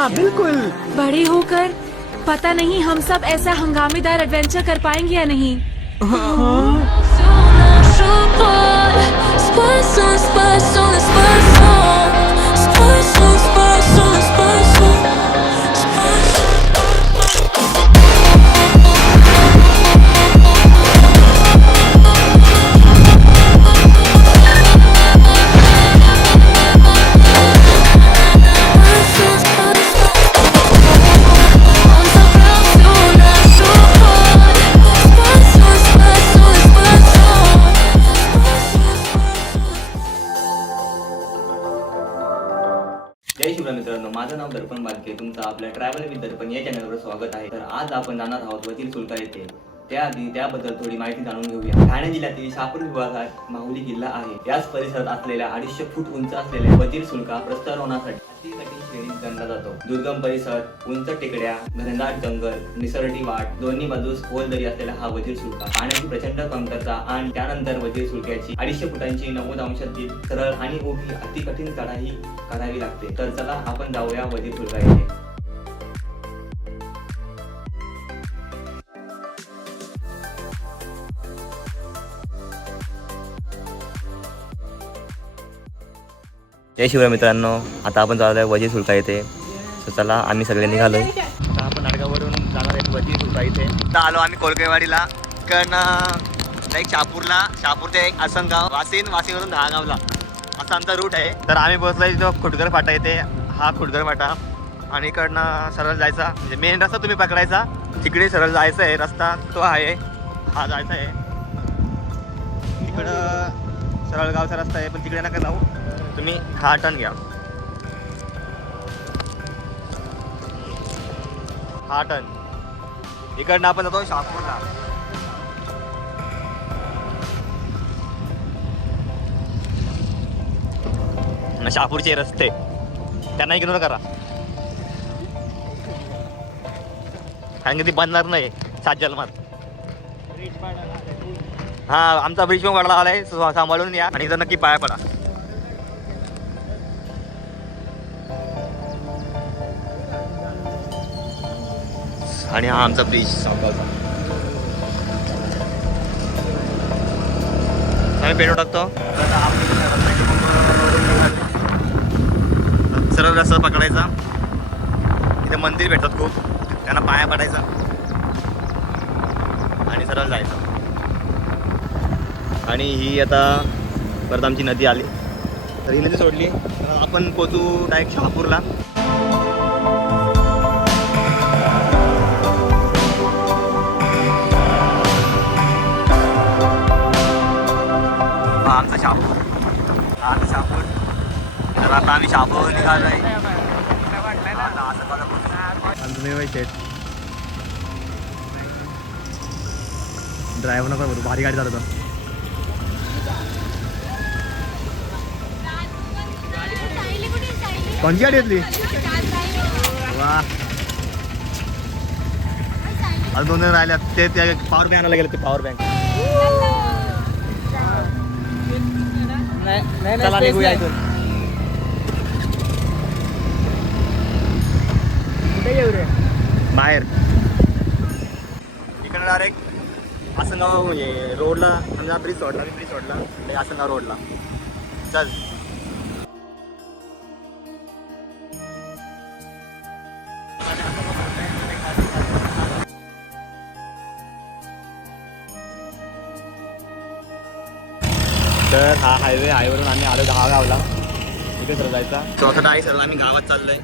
हाँ बिल्कुल। बड़े होकर पता नहीं हम सब ऐसा हंगामेदार एडवेंचर कर पाएंगे या नहीं। जय शिवराय मित्रांनो, माझं नाव दर्पण बालके. तुमचं आपल्या ट्रॅव्हल विथ दर्पण या चॅनलवर स्वागत आहे. तर आज आपण जाणार आहोत वजीर सुलका येथे. त्याआधी त्याबद्दल थोडी माहिती जाणून घेऊया. ठाणे जिल्ह्यातील शहापूर विभागात माहुली किल्ला आहे. याच परिसरात असलेल्या 250 फूट उंच असलेल्या वजीर सुलका प्रस्थारोहणासाठी अतिकठीण श्रेणीत गणला जातो. दुर्गम परिसर, उंच टेकड्या, घनदाट जंगल, निसरटी वाट, दोन्ही बाजूस खोल दरी असलेला हा वजीर सुलका. पाण्याची प्रचंड कमतरता आणि त्यानंतर वजीर सुलक्याची 250 फुटांची 90 अंशातील सरळ आणि उभी अतिकठीण चढाई करावी लागते. तर चला आपण जाऊया वजीर सुलका येथे. जय शिवराय मित्रांनो, आता आपण जाणार आहे वजीर सुलका येथे. तर चला आम्ही सगळे निघालोय. आता आपण नाडगाववरून जाणार आहे वजीर सुलका इथे. आता आलो आम्ही कोळकेवाडीला, कारण एक शहापूर ते एक आसनगाव, वाशीवरून दहागावला असा आमचा रूट आहे. तर आम्ही पोहोचलोय तिथं खुटगर फाटा येते. हा खुटगर फाटा आणि इकडनं सरळ जायचा, म्हणजे मेन रस्ता तुम्ही पकडायचा, तिकडे सरळ जायचं आहे. रस्ता तो आहे, हा जायचा आहे. इकडं सरळ गावचा रस्ता आहे, पण तिकडे नका जाऊ, तुम्ही हा टर्न घ्या. हा टर्न इकडनं आपण जातो शहापूरला. शहापूरचे रस्ते त्यांना इग्नोर करा, कारण की ती बनणार नाही 7 जन्मात. हा, आमचा ब्रिज पण वाढला आलाय, सांभाळून या आणि इथं नक्की पाया पडा. आणि हा आमचा ब्रिज सावगावचा. आम्ही पेट्रोल टाकतो. सरळ रस्ता पकडायचा, इथे मंदिर भेटतात खूप, त्यांना पाया पडायचा आणि सरळ जायचं. आणि ही आता परत आमची नदी आली, तर ही नदी सोडली तर आपण पोचू डायरेक्ट शहापूरला. आमचा शहापूर. तर आता आम्ही शहापूर निघालोय. ड्रायव्हर नको बोलू, भारी गाडी चालवतो. कोणती गाडी घेतली? वा, अजून 2 जण राहिल्यात. ते पॉवर बँक आणायला गेले. ते पॉवर बँक. चला निघूया इथून. कुठे येऊ रे? बाहेर. इकडे डायरेक्ट आसनगाव म्हणजे रोडला. समजा ब्रिज सोडला आसनगाव रोडला. चल. तर हा हायवेवरून आम्ही आलो दहागावला. इथे सरळ जायचा. चौथा आहे सरळ आम्ही गावात चाललोय.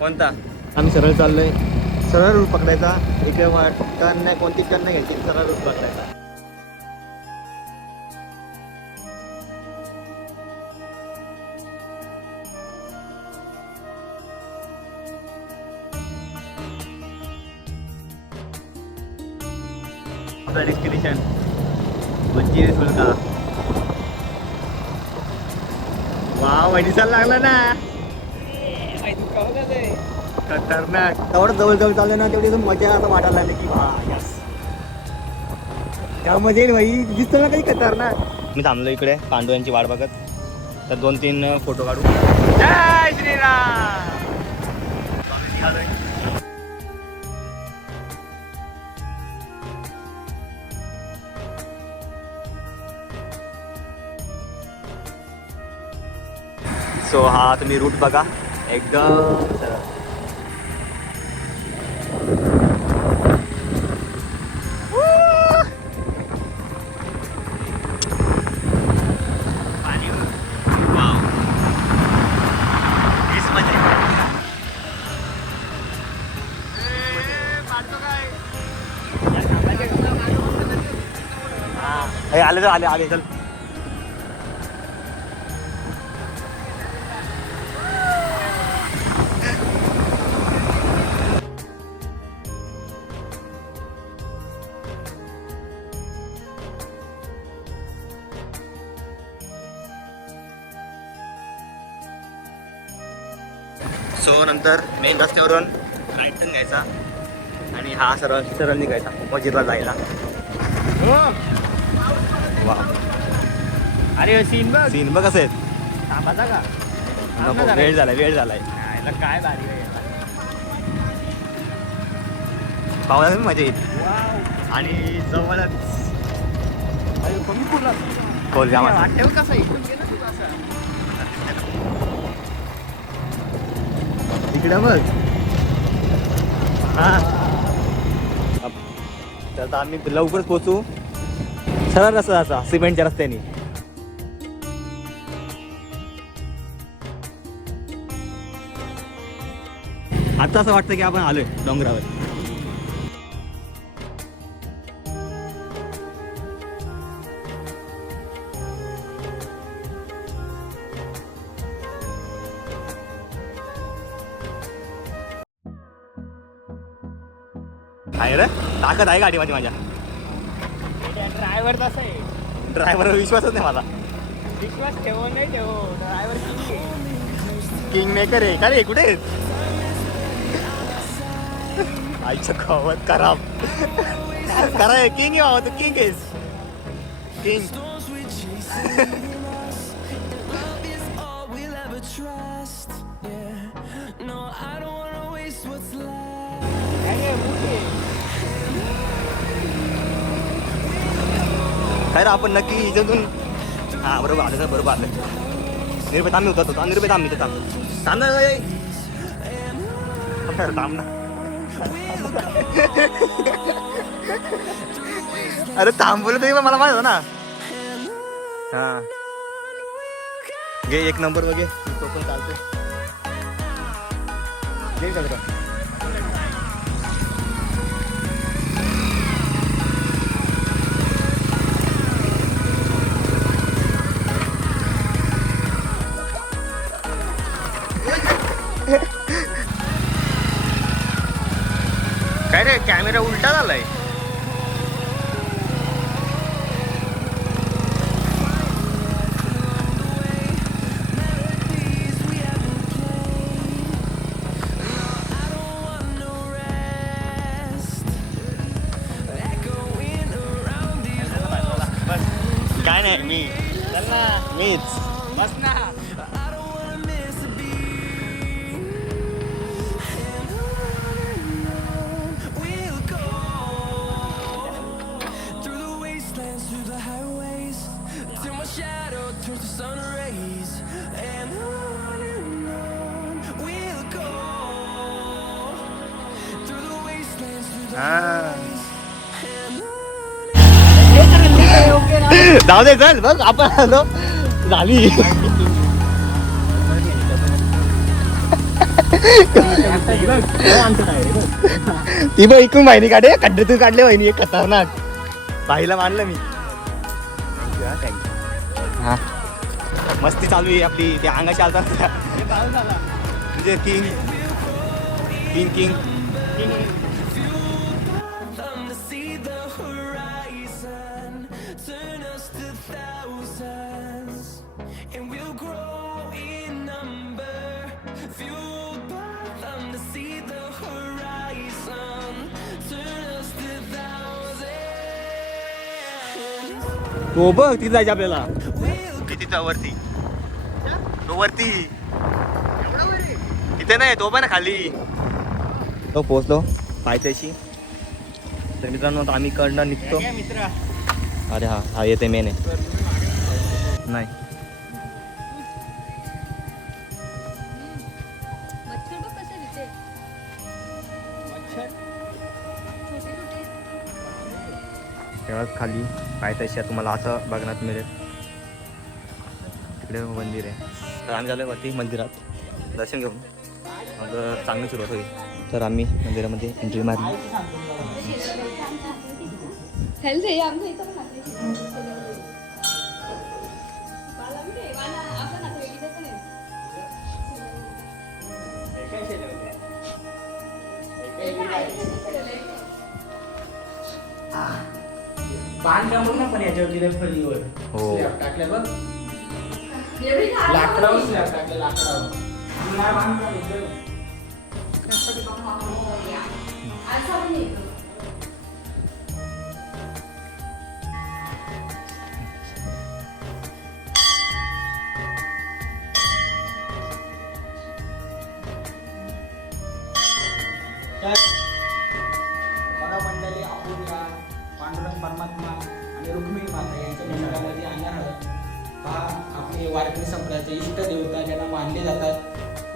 कोणता? आम्ही सरळ चाललोय. सरळ रूट पकडायचा. इकडे टर्न नाही, कोणती टर्न नाही घ्यायची, सरळ रूट पकडायचा. आपलं डेस्टिनेशन वजीर सुलका. वाव, दिसायला लागला ना. खतरनाक. तेवढं जवळ चाललं ना, तेवढी मजा आता वाटायला लागली की वा यस. त्यामध्ये येईल भाई दिसतो ना काही खतरनाक. मी थांबलो इकडे पांडू यांची वाट बघत. तर 2-3 फोटो काढू. जय श्रीराम. सो हा तुम्ही रूट बघा एकदम सरळ. आले तर आले आले चल. सो नंतर मेन रस्त्यावरून राईट टर्न घ्यायचा आणि हा सरळ सरळ निघायचा मजीरला जायला. वा अरे सीन बघ सीन बघ कसे आहेत. थांबाचा का नको, वेळ झालाय काय भारी आहे. पावसाळ्यात मजा येईल. आणि जवळच कमी पूर्ण कोलगाव वाटेव कसं इकडून गेलं तू असं. इकडे बघ. हा तर आता आम्ही लवकरच पोहोचू. सरळ रस्ता असा सिमेंटच्या रस्त्याने. आता असं वाटतं की आपण आलोय डोंगरावर. आहे रे ताकद आहे गाडीमध्ये माझ्या. ड्रायव्हर तसं आहे. ड्रायव्हरवर विश्वासच नाही मला. विश्वास ठेवू नाही ठेवू ड्रायव्हर किंग मेकर आहे का रे. कुठे आहेत? आईच्या गावात खराब करा. किंग आहे बाबा तू. किंग आहेस किंग. काय रे आपण नक्की इथून. हा बरोबर आलं सर बरोबर आलं. निर्भय थांब होता तो. निर्भय थांब इथे थांब. थांब थांब ना. अरे थांब बोलत तरी मला माहित ना. हा घे 1 नंबर वगैरे तो पण चालतो. घे का काय रे कॅमेरा उलटा झालाय. काय नाही मीच बस ना. जाऊ दे चल बघ आपण आलो झाली. ती बघ इकडून वाहिनी काढे खड्ड्यातून काढले वाहिनी. एक खतरनाक बाईला मानलं मी. हा मस्ती चालू आहे आपली. त्या अंगाची चालतात म्हणजे किंग किंग किंग. तो बघ तिथे जायचं आपल्याला कितीचा वरती तो वरती तिथे नाही तो पण ना खाली तो पोहोचलो पायथ्याशी. तर मित्रांनो आता आम्ही कडनं निघतो. मित्र अरे हा हा येते मेन आहे नाही तेव्हाच खाली पायथ्याशी तुम्हाला असं बघण्यात मिळेल. तिकडे मंदिर आहे. तर आम्ही झालो वरती मंदिरात दर्शन घेऊन मग चांगली सुरुवात होईल. तर आम्ही मंदिरामध्ये एंट्री मारली. बांधकाम बघ ना पण याच्यावरती फळीवर हो. स्लॅब टाकल्या बघ लाकडावर स्लॅब टाकल्या लाकडावर नाही बांधकाम इथं. बघा मंडळी आपण या पांडुरंग परमात्मा आणि रुक्मिणी माता यांच्या मंदिरामध्ये आणणार आहोत. हा आपले वारकरी संप्रदायाचे इष्ट देवता ज्यांना मानले जातात.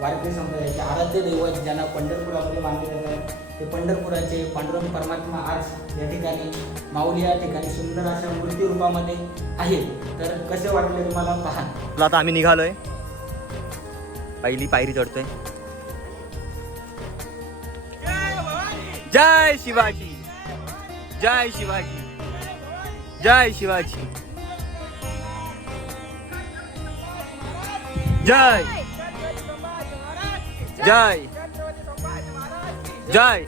वारकरी संप्रदायाचे आराध्य दैवत ज्यांना पंढरपुरामध्ये मानले जातात. ते पंढरपुराचे पांडुरंग परमात्मा आज या ठिकाणी माऊली या ठिकाणी सुंदर अशा मूर्ती रूपामध्ये आहेत. तर कसे वाटले तुम्हाला पहा. आता आम्ही निघालोय. पहिली पायरी चढतोय. जय शिवाजी जय शिवाजी जय शिवाजी जय जय जय.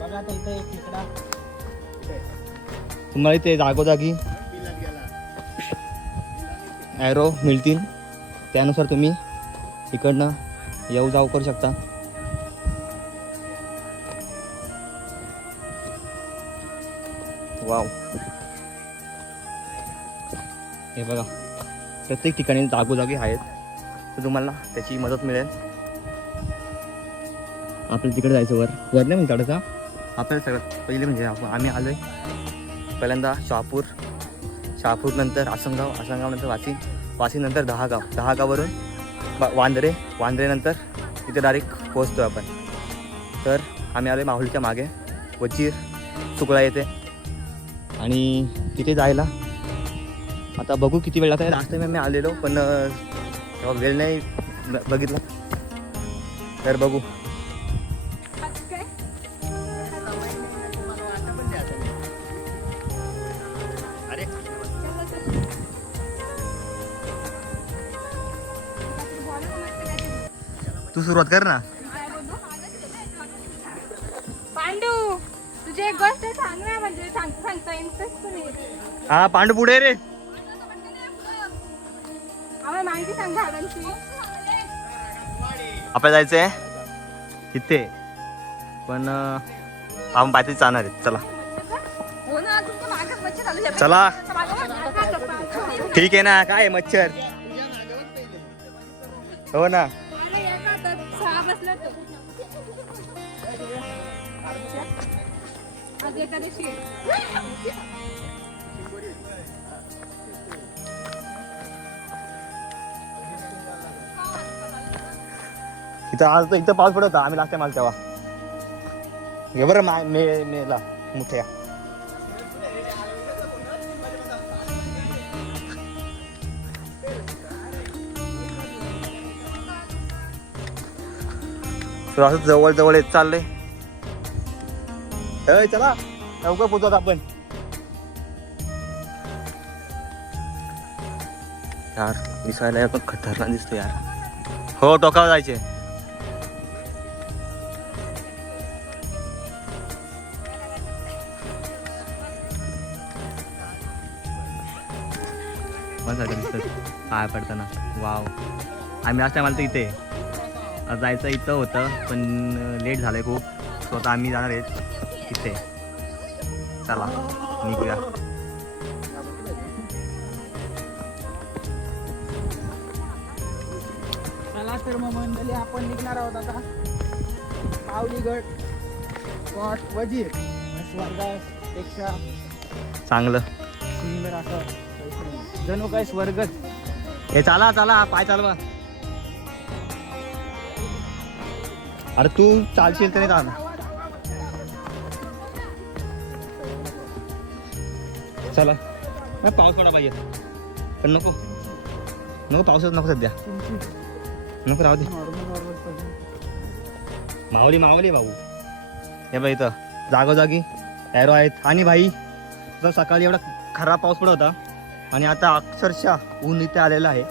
बघा आता इथं एक खेकडा तुम्हाला इथे जागोजागी ॲरो मिळतील. त्यानुसार तुम्ही इकडनं येऊ जाऊ करू शकता. वाव हे बघा प्रत्येक ठिकाणी जागोजागी आहेत. तर तुम्हाला त्याची मदत मिळेल. आपल्याला तिकडे जायचं वर वर नाही म्हणजे चढायचा. आपल्याला सगळ्यात पहिले म्हणजे आम्ही आलो आहे पहिल्यांदा शहापूर नंतर आसनगाव नंतर वाशी नंतर दहागाववरून वांद्रेनंतर इथे डायरेक्ट पोहोचतो आपण. तर आम्ही आलो माहुलीच्या मागे वचीर सुकळा येते आणि तिथे जायला आता बघू किती वेळ लागतो. लास्ट टाइम आम्ही आलेलो पण तेव्हा वेळ नाही बघितला. तर बघू. तू सुरुवात कर ना. पांडू तुझी एक गोष्ट सांग ना म्हणजे सांगता इंटरेस्ट नाही. हा पांडू पुढे रे. आम्हाला माहिती सांग झाडांची. आपल्याला जायचंय तिथे पण आपण पायथ्याशी जाणार आहेत. चला हो ना तुमच्या मागच मच्छर झालं. चला ठीक आहे ना. काय मच्छर हो ना. इथं पाऊस पडत होता. आम्ही लास्ट टाइम आलो तेव्हा. हे बरं मेला मोठ्या असं जवळ येत चाललंय. चला लवकर पोहोचत आपण. यार दिसायला पण खतरनाक दिसतो यार. हो टोकावर जायचे. मजा दिसत पाय पडताना. वाव आम्ही आज टाइम आलो इथे आज जायचं इथं होतं पण लेट झालंय खूप. सो आता आम्ही जाणार आहेत तिथे. चला निघूया. चला तर मग मंडळी आपण निघणार आहोत आता पावलीगड स्पॉट वजीर. स्वर्गापेक्षा चांगलं सुंदर असं जणू काय स्वर्गच. हे चला चला पाय चालवा. अरे तू चालशील तरी चाल. चला नाही पाऊस पडा पाहिजे पण नको नको पाऊसच नको सध्या नको राहू दे. माऊली माऊली भाऊ हे बाई इथं जागोजागी ॲरो आहेत. आणि भाई तर सकाळी एवढा खराब पाऊस पडत होता आणि आता अक्षरशः ऊन इथे आलेलं आहे.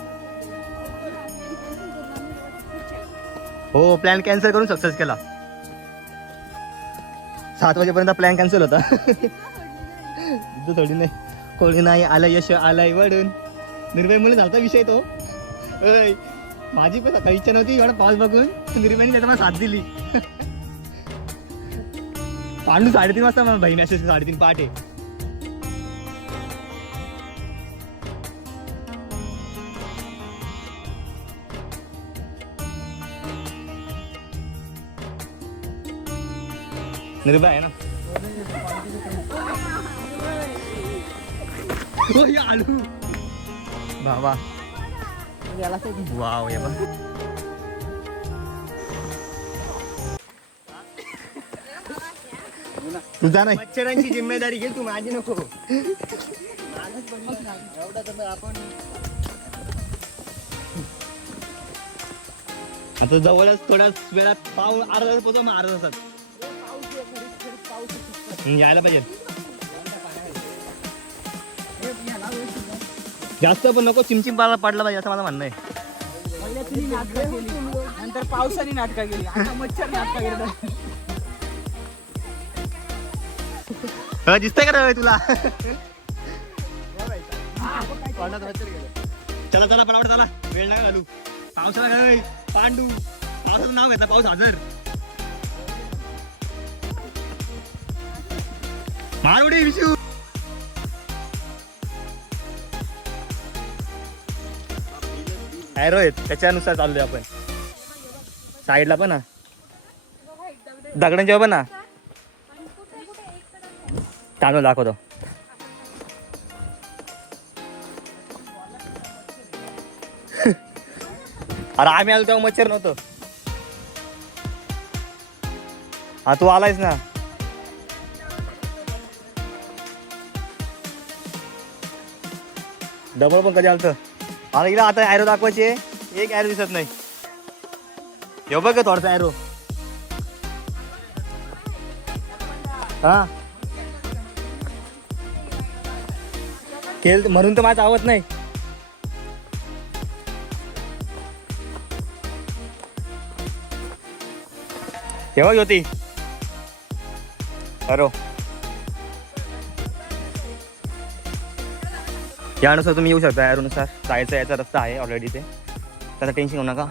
हो प्लॅन कॅन्सल करून सक्सेस केला. 7 वाजेपर्यंत प्लॅन कॅन्सल होता. थोडी नाही कोणी नाही आलं यश आलाय वडून निर्भय मुळे झालता विषय तो. अय माझी पण सकाळी इच्छा नव्हती एवढा पाऊस बघून. निर्भयने त्याचा मला साथ दिली. पांडू 3:30 वाजता मला भाई मेसेज 3:30 पहाटे. निर्भय आहे ना. हो या आलू बाबा वाव ये बघ. तुझा नाही मच्छरांची जिम्मेदारी घे तू माझी नको. आता जवळच थोड्याच वेळात पाऊस अर्धा तास पोहोचू. मग अर्धा तासात यायला पाहिजे. जास्त पण नको चिमचिम पडला पाहिजे असं मला म्हणणं आहे. नंतर पावसाने नाटका गेली आता मच्छर नाटका गेलं. दिसतंय का रे तुला. चला चला पटापट चला वेळ नका घालू. पावसाला काय पांडू पावसाचं नाव घेतलं पाऊस हजर. मारुडी विषू ॲरो आहेत त्याच्यानुसार चाललोय आपण. साईडला पण ना दगडांच्या पण ना तांदूळ दाखवतो. अरे आम्ही आलो तेव्हा मच्छर नव्हतं. हा तू आलायस ना. डबल पण कधी आलतं. मला इकडे आता ॲरो दाखवायचे एक ॲरो दिसत नाही. हे बघ थोडासा ॲरो. हा केल म्हणून तर माझं आवत नाही. हे बघ होती ॲरो. यानुसार तुम्ही येऊ शकता. ॲरोनुसार जायचा याचा रस्ता आहे ऑलरेडी ते. त्याचं टेन्शन घेऊ नका.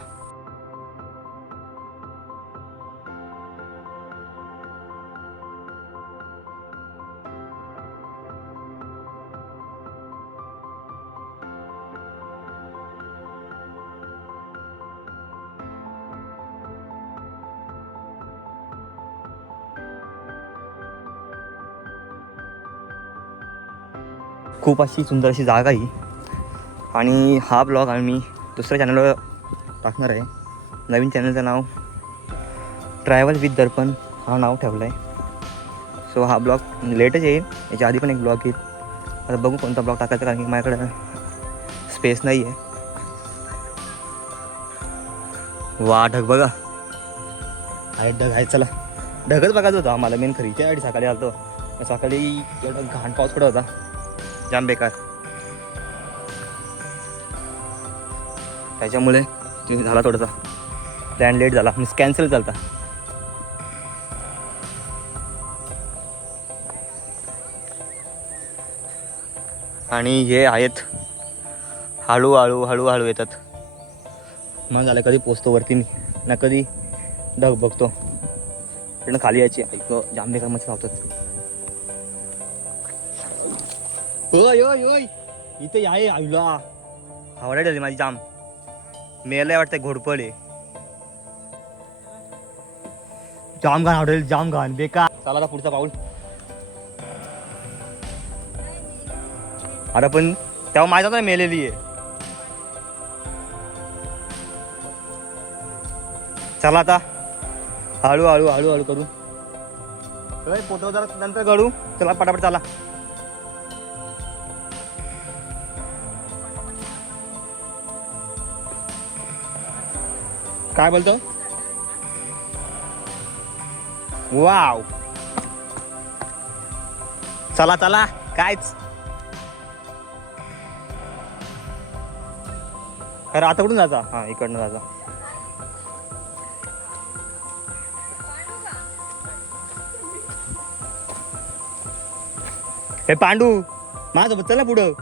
खूप अशी सुंदर अशी जागा ही. आणि हा ब्लॉग आम्ही दुसऱ्या चॅनलवर टाकणार आहे. नवीन चॅनलचं नाव ट्रॅव्हल विथ दर्पण हा नाव ठेवलं आहे. सो हा ब्लॉग लेटच येईल. याच्या आधी पण एक ब्लॉग येईल. आता बघू कोणता ब्लॉग टाकायचा कारण की माझ्याकडे स्पेस नाही आहे. वा ढग बघा आहे. ढग आहे. चला ढगच बघायचं होतं आम्हाला मेन खरी. त्यासाठी सकाळी आलो. सकाळी एवढा घाण पाऊस पडत होता जाम बेकार. त्याच्यामुळे झाला थोडासा प्लॅन लेट झाला. मीन्स कॅन्सल झाला. आणि हे आहेत हळूहळू हळूहळू येतात. मग झालं कधी पोचतो वरती मी. ना कधी ढग बघतो. इकडनं खाली यायची ऐक जाम बेकार मच्छर लावतात. ओय ओय ओय इथे आहे आईला हावडा झाली माझी जाम मेला वाटतं घोडपड आहे. जाम घाण आवडेल जाम घाण बेकार. चला आता पुढचा पाऊल. अरे पण तेव्हा माहित होतं मेलेली आहे. चला आता हळू हळू हळू हळू करू. फोटो जरा नंतर काढू. चला पटापट चला. काय बोलतो. वाव चला चला कायच. अरे आता कुठून जायचा. हा इकडनं जायचा. हे पांडू माझं चल ना पुढं.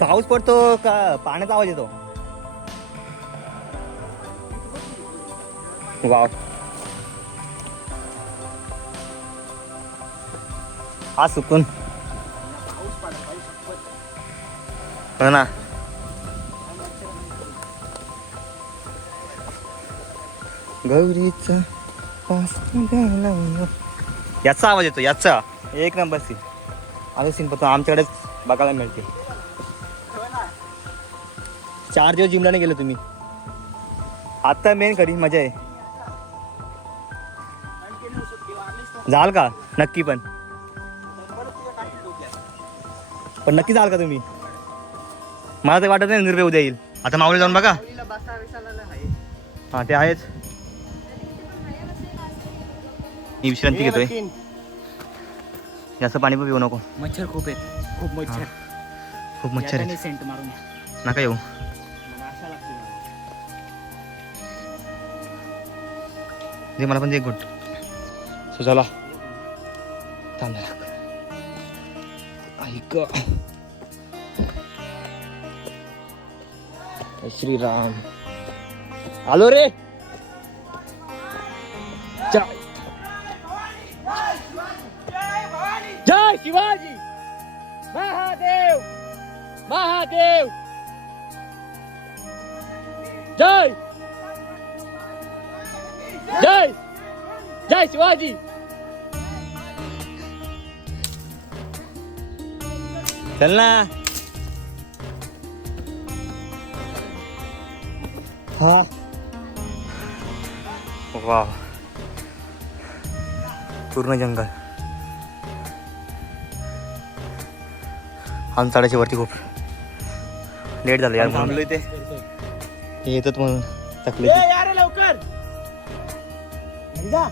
पाऊस पडतो का पाण्याचा आवाज येतो. वाव हा सुकून हो ना. गौरीचा याचा आवाज येतो. याचा एक नंबर सीन. अजून सीन पण आमच्याकडेच बघायला मिळते. 4 दिवस जिमला नाही गेलो तुम्ही. आता मेन खरी मजा आहे. जाल का नक्की. पण नक्की जाल का तुम्ही. मला तर वाटत नाही निर्भय उद्या येईल. आता माऊली जाऊन बघा. हा ते आहेच. मी विश्रांती घेतोय. जास्त पाणी पण पिऊ नको. मच्छर खूप आहेत. खूप मच्छर. खूप मच्छर आहे. सेंट मारून नका येऊ. दे मला पण दे एक घुट. सो चला थांबा. ऐक श्रीराम आलो रे. जय शिवाजी महादेव महादेव. जय जय जय शिवाजी. चल ना. हा वाव पूर्ण जंगल. आम चढायच्या वरती खूप लेट झालं यार. थांबलोय ते येतात म्हणून थकले. लवकर जा.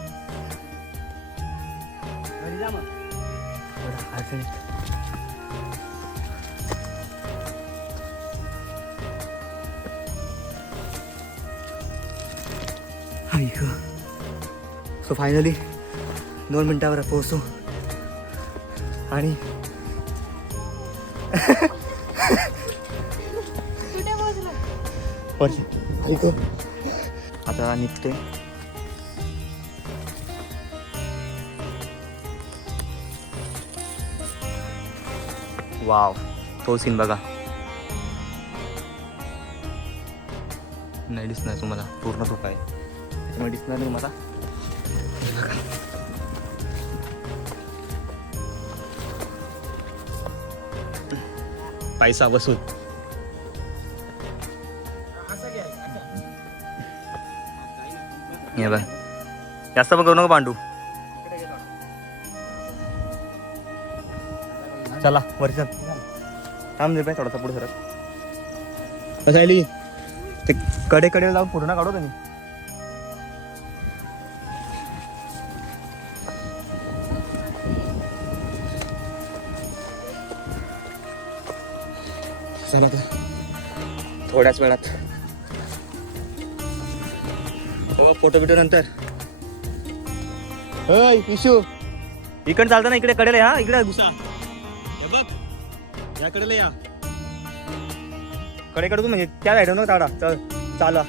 सो फायनली 2 मिनिटावर पोहोचू. आणि आता निघते. वाव तो सीन बघा. नाही दिसणार तुम्हाला. पूर्ण धोका आहे त्याच्यामुळे दिसणार नाही मला. पैसा वसूल. हे बघ जास्त पण करू नको पांडू. चला वरती थांब दे बाय थोडासा पुढे सरक. कसायली ते कडे जाऊन पूर्ण काढू तुम्ही. चला थोड्याच वेळात हो फोटो बिटो नंतर. होय इशू इकडे चालतं ना, इकडे कडेला हा, इकडे घुसा. हे बघ या कडेला या, कडेकडे तू म्हणजे त्या साईड नको ताडा. चल चाला.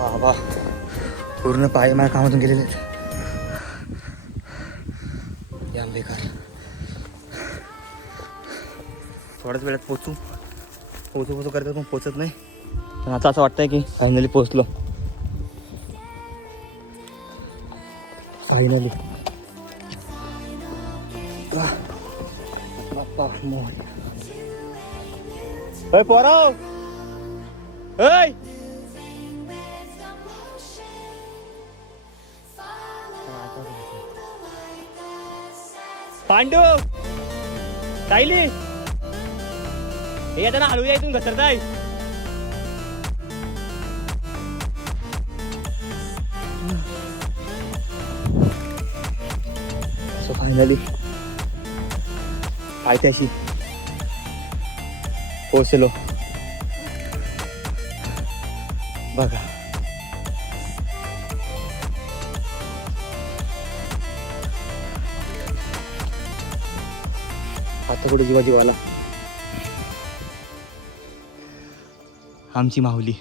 बाबा पूर्ण पाय माझ्या कामातून गेलेले आहेत. याम बेकार. थोड्याच वेळात पोचू करतात पण पोचत नाही. पण आता असं वाटतंय की फायनली पोचलो. फायनली बाप्पा मोहन. अय पोराव, अय पांडू कायली हे आता ना हळू या, इथून घसरताय. सो फायनली पायथ्याशी पोचलो. बघा आता कुठे जीवा जीवाला आमची माऊली.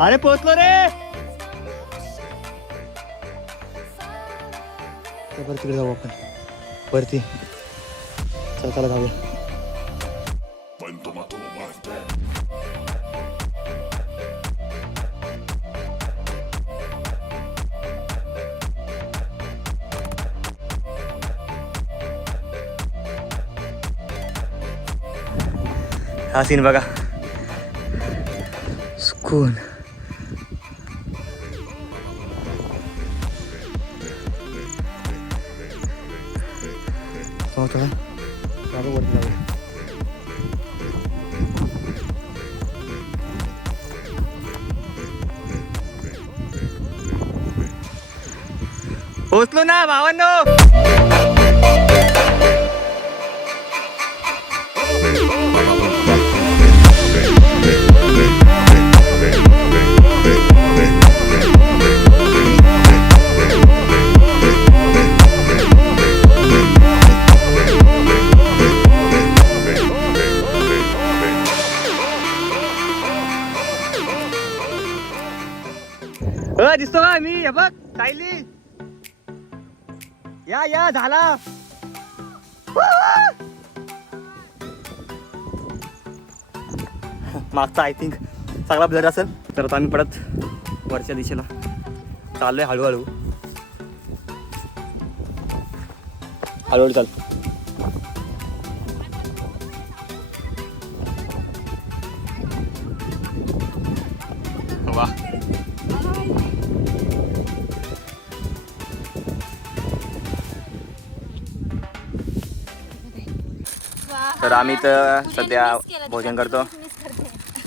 अरे पोचलो रे. बरं तिकडे जाऊ आपण वरती. चला जाऊया. हा सीन बघा, सुकून. थोडा वरती जाऊया. पोचलो ना भावांनो. दिसतो का मी? हे बघ सायली. या झाला. मागचा आय थिंक सगळा ब्लर असेल. तर आता आम्ही परत वरच्या दिशेला चाललोय हळूहळू. हळूहळू चाल. वा तर आम्ही तर सध्या भोजन करतो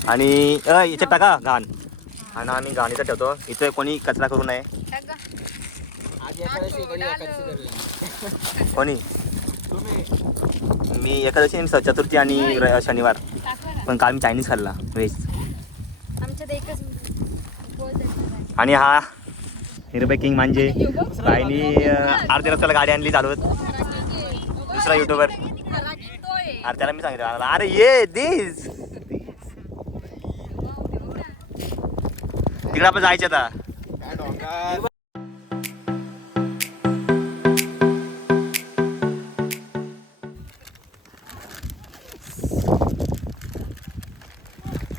आणि याच्यात टाका घाण. आणि आम्ही घाण इथं ठेवतो. इथं कोणी कचरा करू नये. कोणी? मी एकादशी चतुर्थी आणि शनिवार. पण काल मी चायनीज खाल्ला व्हेज. आणि हा हिरबे किंग म्हणजे बाईनी अर्ध्या रस्त्याला गाडी आणली चालवत. दुसरा युट्यूबर. अरे त्याला मी सांगितलं अरे ये दिस तिकडे आपण जायचं आता.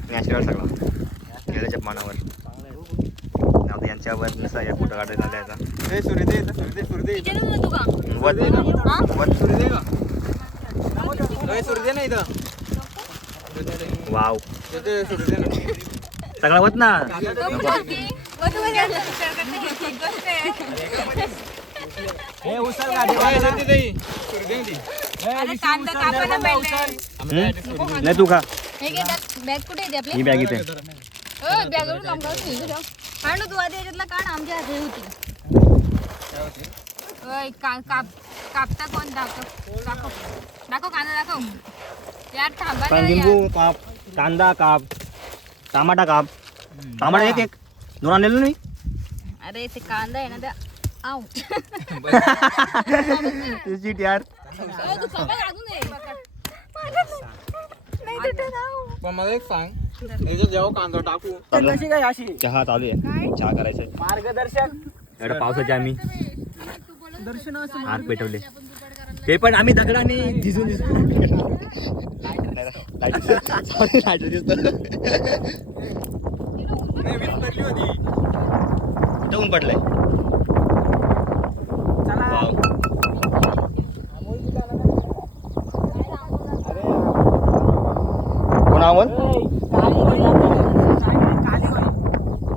नॅचरल सगळं गेल्याच्या पानावर. आता यांच्यावर नसा या फोटो काढायला आल्याचा. वाव सगळा होत ना. हे उचल गाडी अरे कांदा कापायला पडलाय. नाही तू खा हे घे बॅग कुठे येते आपली ही बॅग इथे बॅगवर काम करतो काढ तू आधी याच्यातला काढ आमच्या हात हे होती ओय कापता कोण दाखव कांदा दाखव यार थांबा ना यार. लिंबू काप कांदा काप टमाटा काप टमाटा एक एक दोन आणलेलं नाही अरे ते कांदा आहे ना त्या आऊ सीट यार ओय, तू थांबा अजून ये. नाही तर ते जाऊ. पण मला एक सांग याच्यात जेव्हा कांदा टाकू तर कशी काय अशी चहा चालू आहे चहा करायचं मार्गदर्शन एवढं पावसाचे आम्ही हात पेटवले ते पण आम्ही दगडाने झिजून कुठं ऊन पडलंय वाव. कोण आवड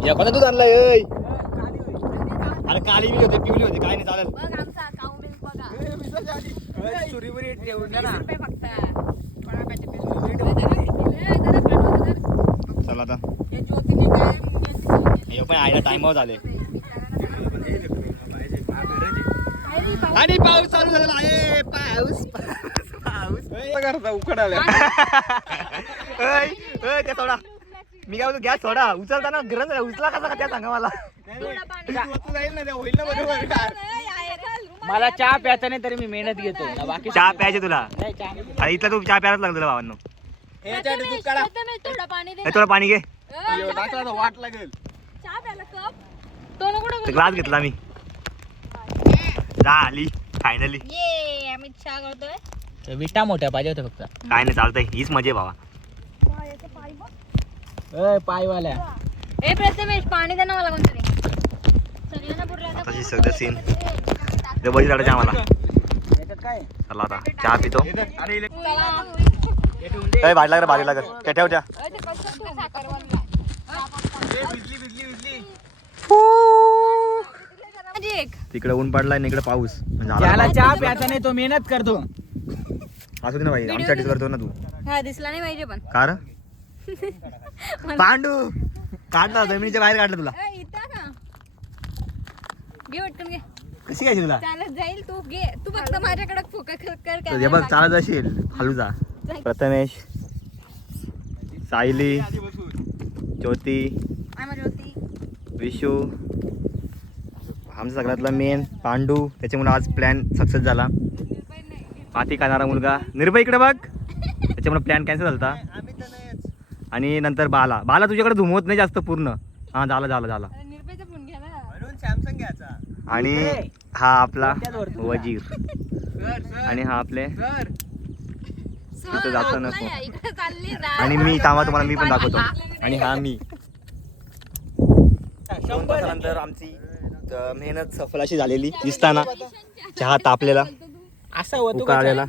या कोणा दूध आणलंय ऐ? अरे काली बी होते पिवली होती काय नाही चालेल बघ आमचा काऊ मिल्क बघा सुरीवरी ठेवून द्या ना रुपये फक्त कोणाला पाहिजे पैसे? चला आता हे पण आयला टाइमवर झाले आणि पाऊस चालू झालेला आहे पाऊस करता उकडाल्या ते सोडा मी काय बोलतो गॅस सोडा उचलताना गरज नाही उचला कसा का त्या सांगा मला मला चहा प्यायचा नाही तरी मी मेहनत घेतो बाकी चहा प्यायचे तुला नाही चहा अरे इथला तू चहा प्यायलाच लागतो तुला भावांनो ह्याच्यात दूध काढा थोडं पाणी दे हे तुला पाणी घे टाकला तर वाट लागेल चहा प्यायला कप तो नको ग्लास घेतला मी झाली फायनली ये आम्ही चहा करतोय विटा मोठ्या पाहिजे होत्या फक्त काय नाही चालतंय हीच मजा आहे भावा पायवाल्या ए प्रथमेश पाणी दे ना मला कोणतरी सगळ्यांना पुरला तशी सगळं सीन ते बळी झाडाचे आम्हाला याच्यात काय चला आता चहा पितो काय भाजी लागत भाजी लागत त्या ठेव त्या तिकडे ऊन पडलाय आणि इकडे पाऊस त्याला चहा प्यायचा नाही तो मेहनत करतो असू दे ना भाई आमच्यासाठीच करतो ना तू हा दिसला नाही पाहिजे पण कार पांडू काढला जमिनीच्या बाहेर काढलं तुला इथं का घे वाटतं घे कशी घ्यायची तुला चालत जाईल तू घे तू फक्त माझ्याकडे फोकस कर हे बघ चालत असेल हलूचा प्रथमेश सायली ज्योती होती विशू आमचा सगळ्यातला मेन पांडू त्याच्यामुळे आज प्लॅन सक्सेस झाला माती खाणारा मुलगा निर्भय इकडे बघ त्याच्यामुळे प्लॅन कॅन्सल झाला आणि नंतर बाला तुझ्याकडे धुमवत नाही जास्त पूर्ण हा झाला निर्भयचा फोन घ्या ना म्हणून सॅमसंग घ्यायचा आणि हा आपला वजीर आणि हा आपले इथं जाता नको इकडे चालली आणि मी थांबा तुम्हाला मी पण दाखवतो आणि हा मी 2 तासानंतर आमची मेहनत सफल अशी झालेली दिसताना चहा तापलेला असा होतो उकाळलेला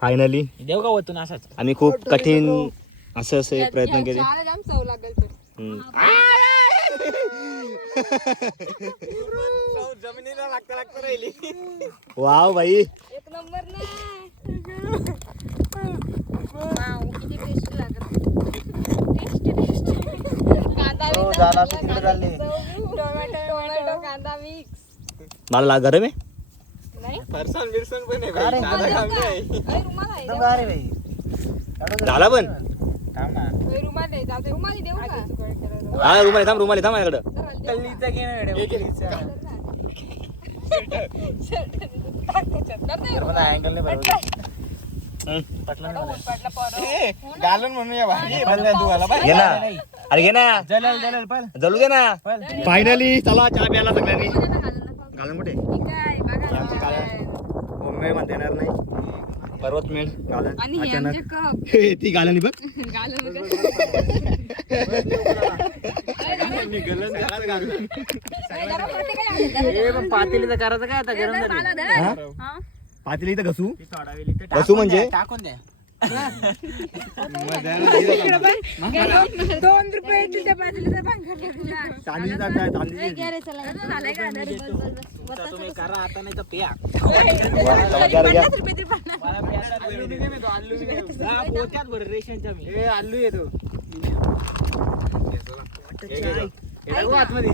फायनली देव का होतो ना असाच आम्ही खूप कठीण असे प्रयत्न केले चव लागेल जमिनीला लागता राहिली वाव भाई एक नंबर किती टेस्टी लागत टोमॅटो कांदा मिक्स मला गरम आहे नाही फरसान बिरसन पण आहे भाई. साधा काम नाही. रुमाल आहे झाला पण रुमाल आहे जाऊ दे रुमाल देऊ का हा रुमाली थांब माझ्याकडं कल्लीचा घे ना मॅडम. घालून म्हणूया भाई. धुवायला बाई. घे ना अरे घे ना जलल पल जलू दे ना फायनली चला चहा प्यायला सगळ्यांनी घालून कुठे आमची कालं होममेड म्हणता येणार नाही पर्वतमेड घालन आणि हे अचानक आमचे कप ती घालणी बघ पातेलीचं करायचं काय आता गरम झाली. पातेली इथं घसू म्हणजे टाकून द्या रुपये तुझ्या बाजूला तुम्ही करा आता नाही तर प्या पोत्यात भर रेशनच्या मी आलू येतो आतमध्ये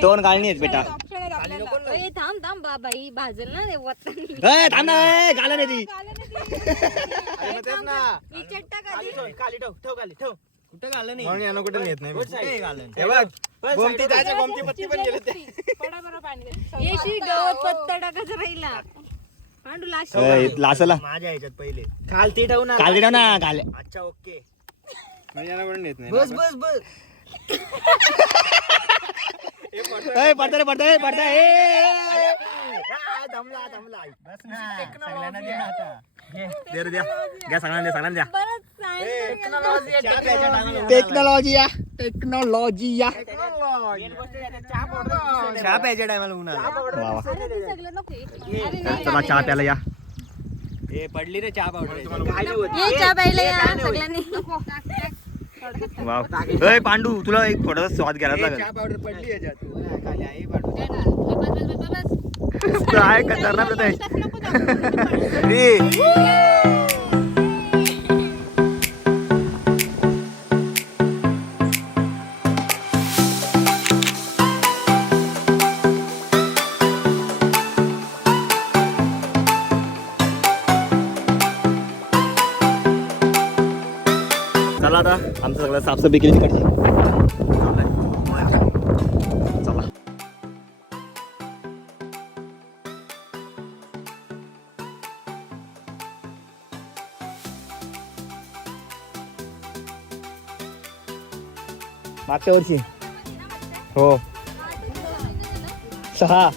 दोन गाळणी आहेत बेटा. थांब थांब बाबा ही भाजल ना रे वतन थांब ना गाळण आहे ती. खाली ठेव खाली ठेव कुठं घाललं नाही म्हणून यानं कुठे नेत नाही कुठे घाललं हे बघ गोमती जायचं गोमती पत्ती पण गेले ते येशी गवत पत्ता टाकायचं राहिला पांडू लाश लासला माझ्या ह्याच्यात पहिले खालती ठेव ना काल ना काल. अच्छा ओके म्हणजे यानं कुठे नेत नाही बस बस बस पडतंय पडतंय पडतंय. दमला दमला बस ना सगळ्यांना दे ना आता दे रे, द्या द्या सगळ्यांना द्या. टेक्नॉलॉजी टेक्नॉलॉजी या टेक्नॉलॉजी या. चहा प्यायच्या टायमाला उन्हाळा वा वा. सगळं नको चला चहा प्यायला या. हे पडली रे चहा पावडर ये चहा प्यायला या सगळ्यांनी वाव. अय पांडू तुला एक थोडासा स्वाद घ्यायला लागेल. चहा पावडर पडली याच्यात खाली आहे पाठव काय खतरनाक प्रदेश रे. चला आता आमचं सगळं साफसफाई केली तिकडची. चला मागच्या वर्षी हो 6 हा.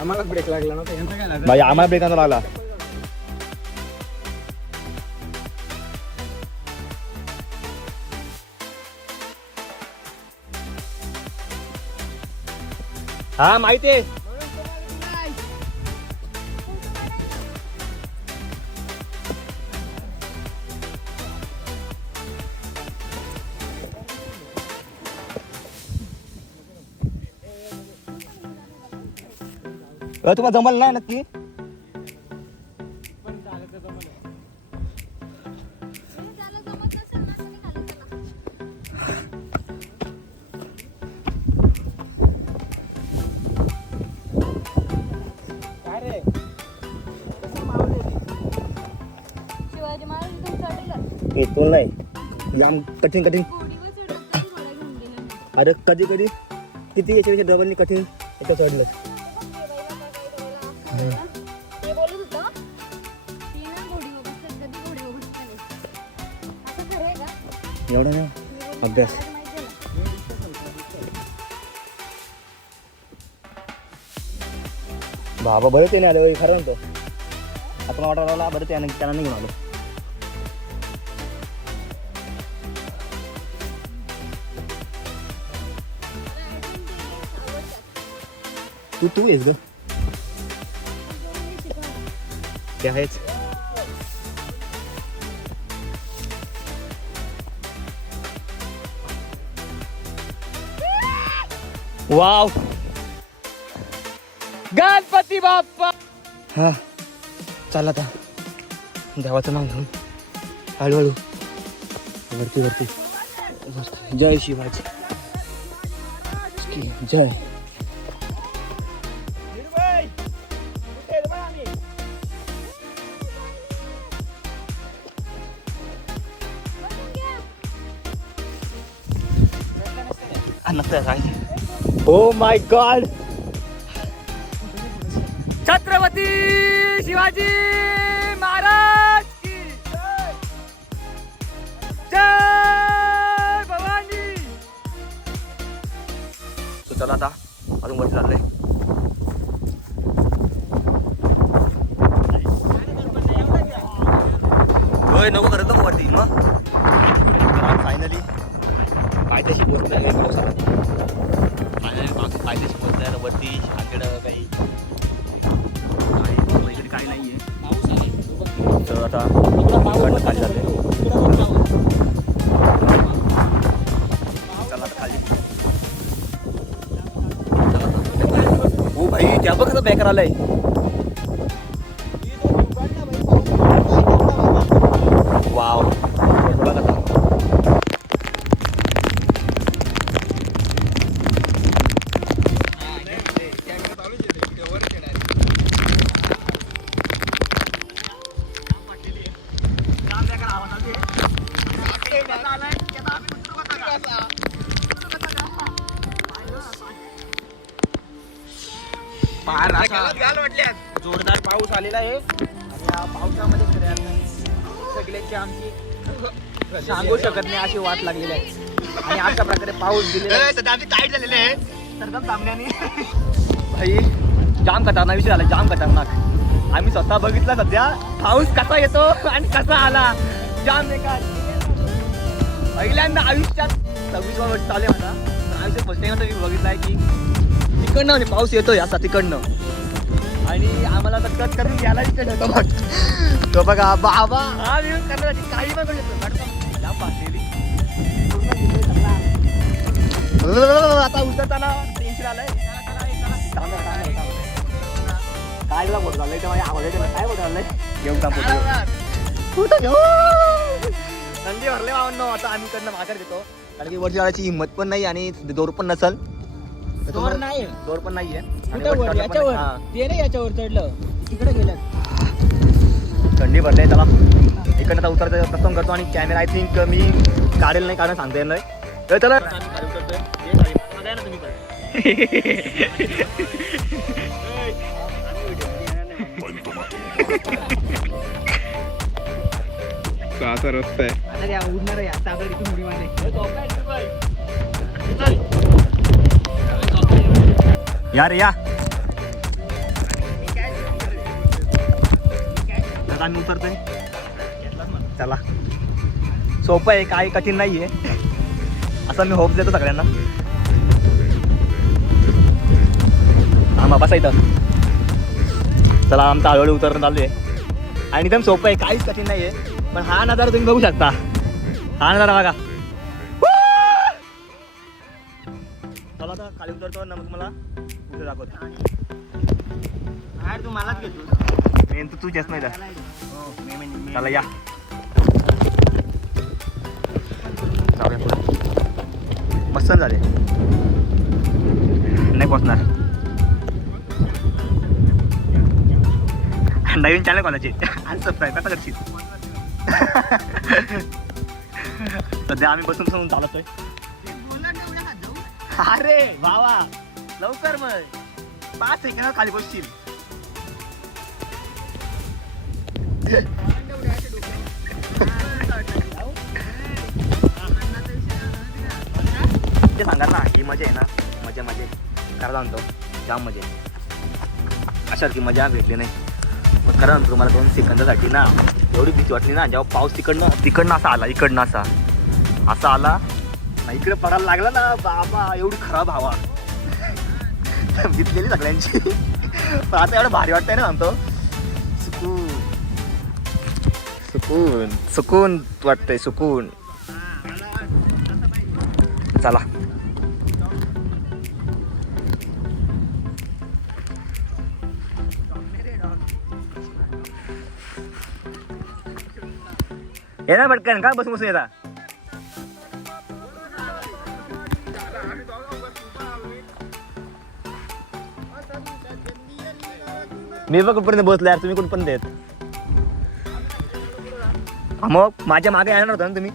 आम्हाला ब्रेक लागला नव्हता यांचा काय लागला भाई आम्हाला ब्रेक नव्हता लागला. हा माहिती आहे. तुम्हाला जमल ना नक्की. शिवाजी महाराज इथून चढलं येतो नाही जाम कठीण कठीण. घोडीवर चढत नाही, घोडा घेऊन गेला. अरे कधी कधी किती याच्यापेक्षा डबलनी कठीण इथं चढलं. ते बोलत होतं ती ना घोडीवर बसतात, कधी घोडीवर बसत नाही. असं खरं आहे का? एवढं ना अभ्यास. आज माहिती झालं. बाबा बरं ते नाही आलं खरं म्हणतो. आता मला वाटायला लागला बरं त्यानं त्यांना नाही घेऊन आलो. तू येस ग ते आहेच. वाव गणपती बाप्पा. हा चाल आता देवाचं नाव घेऊन हळूहळू वरती वरती. जय शिवाजी की जय. Oh my God. Chhatrapati Shivaji Maharaj की जय भवानी. तो चला आता अजून वरती चाललंय. नको करत नको वरती मग फायनली पायथ्याशी पोहोचतोय फायनली पायथ्याशी पोहोचतोय वरती आमच्याकडं काही इकडे काही नाही आहे पाऊस आलाय. तो बघ. तर आता तिकडं पाऊस इकडनं खाली जाते तिकडं पण पाऊस. चला आता खाली हो भाई त्या बघ कसं बॅकर आलंय वाव बघ आता फार असा जोरदार पाऊस आलेला आहे आणि या पावसामध्ये खऱ्या अर्थाने सगळ्यांची आमची सांगू शकत नाही अशी वाट लागलेली आहे आणि अशा प्रकारे पाऊस दिलेला आहे. टाईट झालेले आहे सरकम सामन्याने भाई जाम खतरनाक विषय झाला जाम खतरनाक आम्ही स्वतः बघितला सध्या पाऊस कसा येतो आणि कसा आला जाम बेकार पहिल्यांदा आयुष्यात 26 वर्ष चालू आहे माझा पण आयुष्यात फर्स्ट टाइम मी बघितलं आहे की तिकडनं म्हणजे पाऊस येतोय असा तिकडनं आणि आम्हाला तर कट करून घ्यायला इच्छा होतो बघ तो बघा बाबा हा व्ह्यू करण्यासाठी काही पण करू शकतो जाम पासलेली आता उतरताना टेन्शन आलंय काय तुला बोट झालंय माझ्या आवाज येते काय बोट झालंय घेऊन का कुठं थंडी भरले मावनो आता आम्ही कडनं माघार घेतो कारण की वरती जाण्याची हिंमत पण नाही आणि दोर पण नसल जोर नाही दोर पण नाहीये कुठं वर? याच्यावर ते नाही याच्यावर चढलं तिकडे गेलं थंडी भरले त्याला इकडनं आता उतरतो प्रथम करतो आणि कॅमेरा आय थिंक मी काढेल नाही कारण सांगता येणार नाही तर चला तुम्ही असा रस्ता आहे. आता त्या उडणार आहे आता आपल्याला तिथून उडी मारली या रे या आता आम्ही उतरतोय चला सोपं आहे काही कठीण नाही आहे असं मी होप देतो सगळ्यांना हा बसा इथं चला आमचा हळूहळू उतरणं चालू आहे आणि एकदम सोपं आहे काहीच कठीण नाही आहे पण हा नजारा तुम्ही बघू शकता हा नजारा बघा चला आता खाली उतरतो ना मग मला पुढे दाखवतो तू मलाच घेतो मेन तू तुझ्याच नाही चला या जाऊया पुढे मस्त झाले नाही पोचणार नवीन चॅनल कोणाचे सबस्क्राईब कसा करशील सध्या आम्ही बसून बसून चालतोय अरे भावा लवकर मग 5 सेकंदात खाली बसशील ते सांगा ना ही मजा आहे ना मजा करा जाणतो जाम मजा आहे अशासारखी मजा भेटली नाही पण खरं म्हणतो तुम्हाला 2 सेकंदासाठी ना एवढी भीती वाटली ना जेव्हा पाऊस तिकडनं असा आला इकडनं असा आला ना इकडे पडायला लागला ना बाबा एवढी खराब हवा भिजलेली सगळ्यांची पण आता एवढं भारी वाटतंय ना सांगतो सुकून सुकून सुकून वाटतंय सुकून चला ये ना पटकन का बसून बसून येता मी बघ कुठपर्यंत बसलो यार तुम्ही कुठपर्यंत येत मग माझ्या मागे येणार होता ना तुम्ही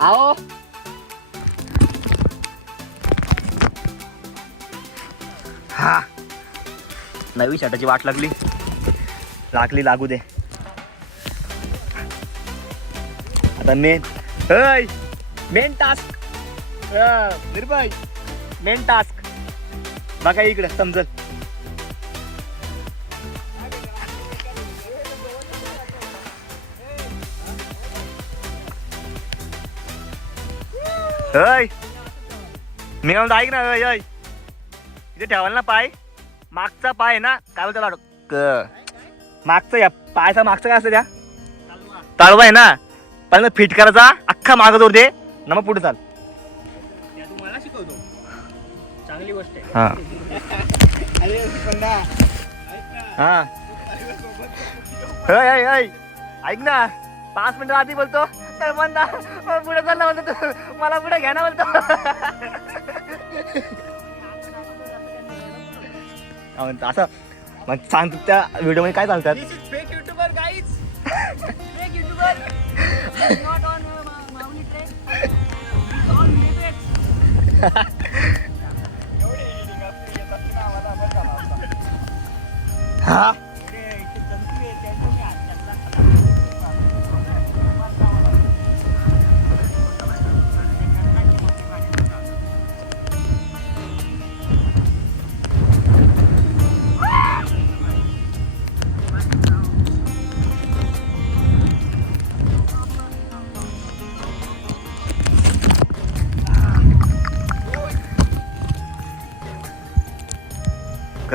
आओ हा नवी शर्टाची वाट लागू दे आता मेन टास्क निर्भय मेन टास्क बघा इकडे समजल अय मी काय म्हणतो ऐक ना. अय अय इथे ठेवाल ना पाय, मागचा पाय आहे ना, काय बोलतो मागचं, या पायचा मागचं काय असतं त्या ताळवा आहे ना, पण फिट करायचा अख्खा मागं जोर दे ना, मग पुढे चाल. तुम्हाला शिकवतो, चांगली गोष्ट आहे. हा अरे पंडा हा अय अय अय ऐक ना, 5 मिनिटं आधी बोलतो तर म्हणता पुढे चाल ना, म्हणतो तू मला पुढे घ्या ना, बोलतो. असं मग सांग तू त्या व्हिडिओ मध्ये काय चालतात. Fake YouTuber guys, fake YouTuber not on Mauli trek, on limit. हा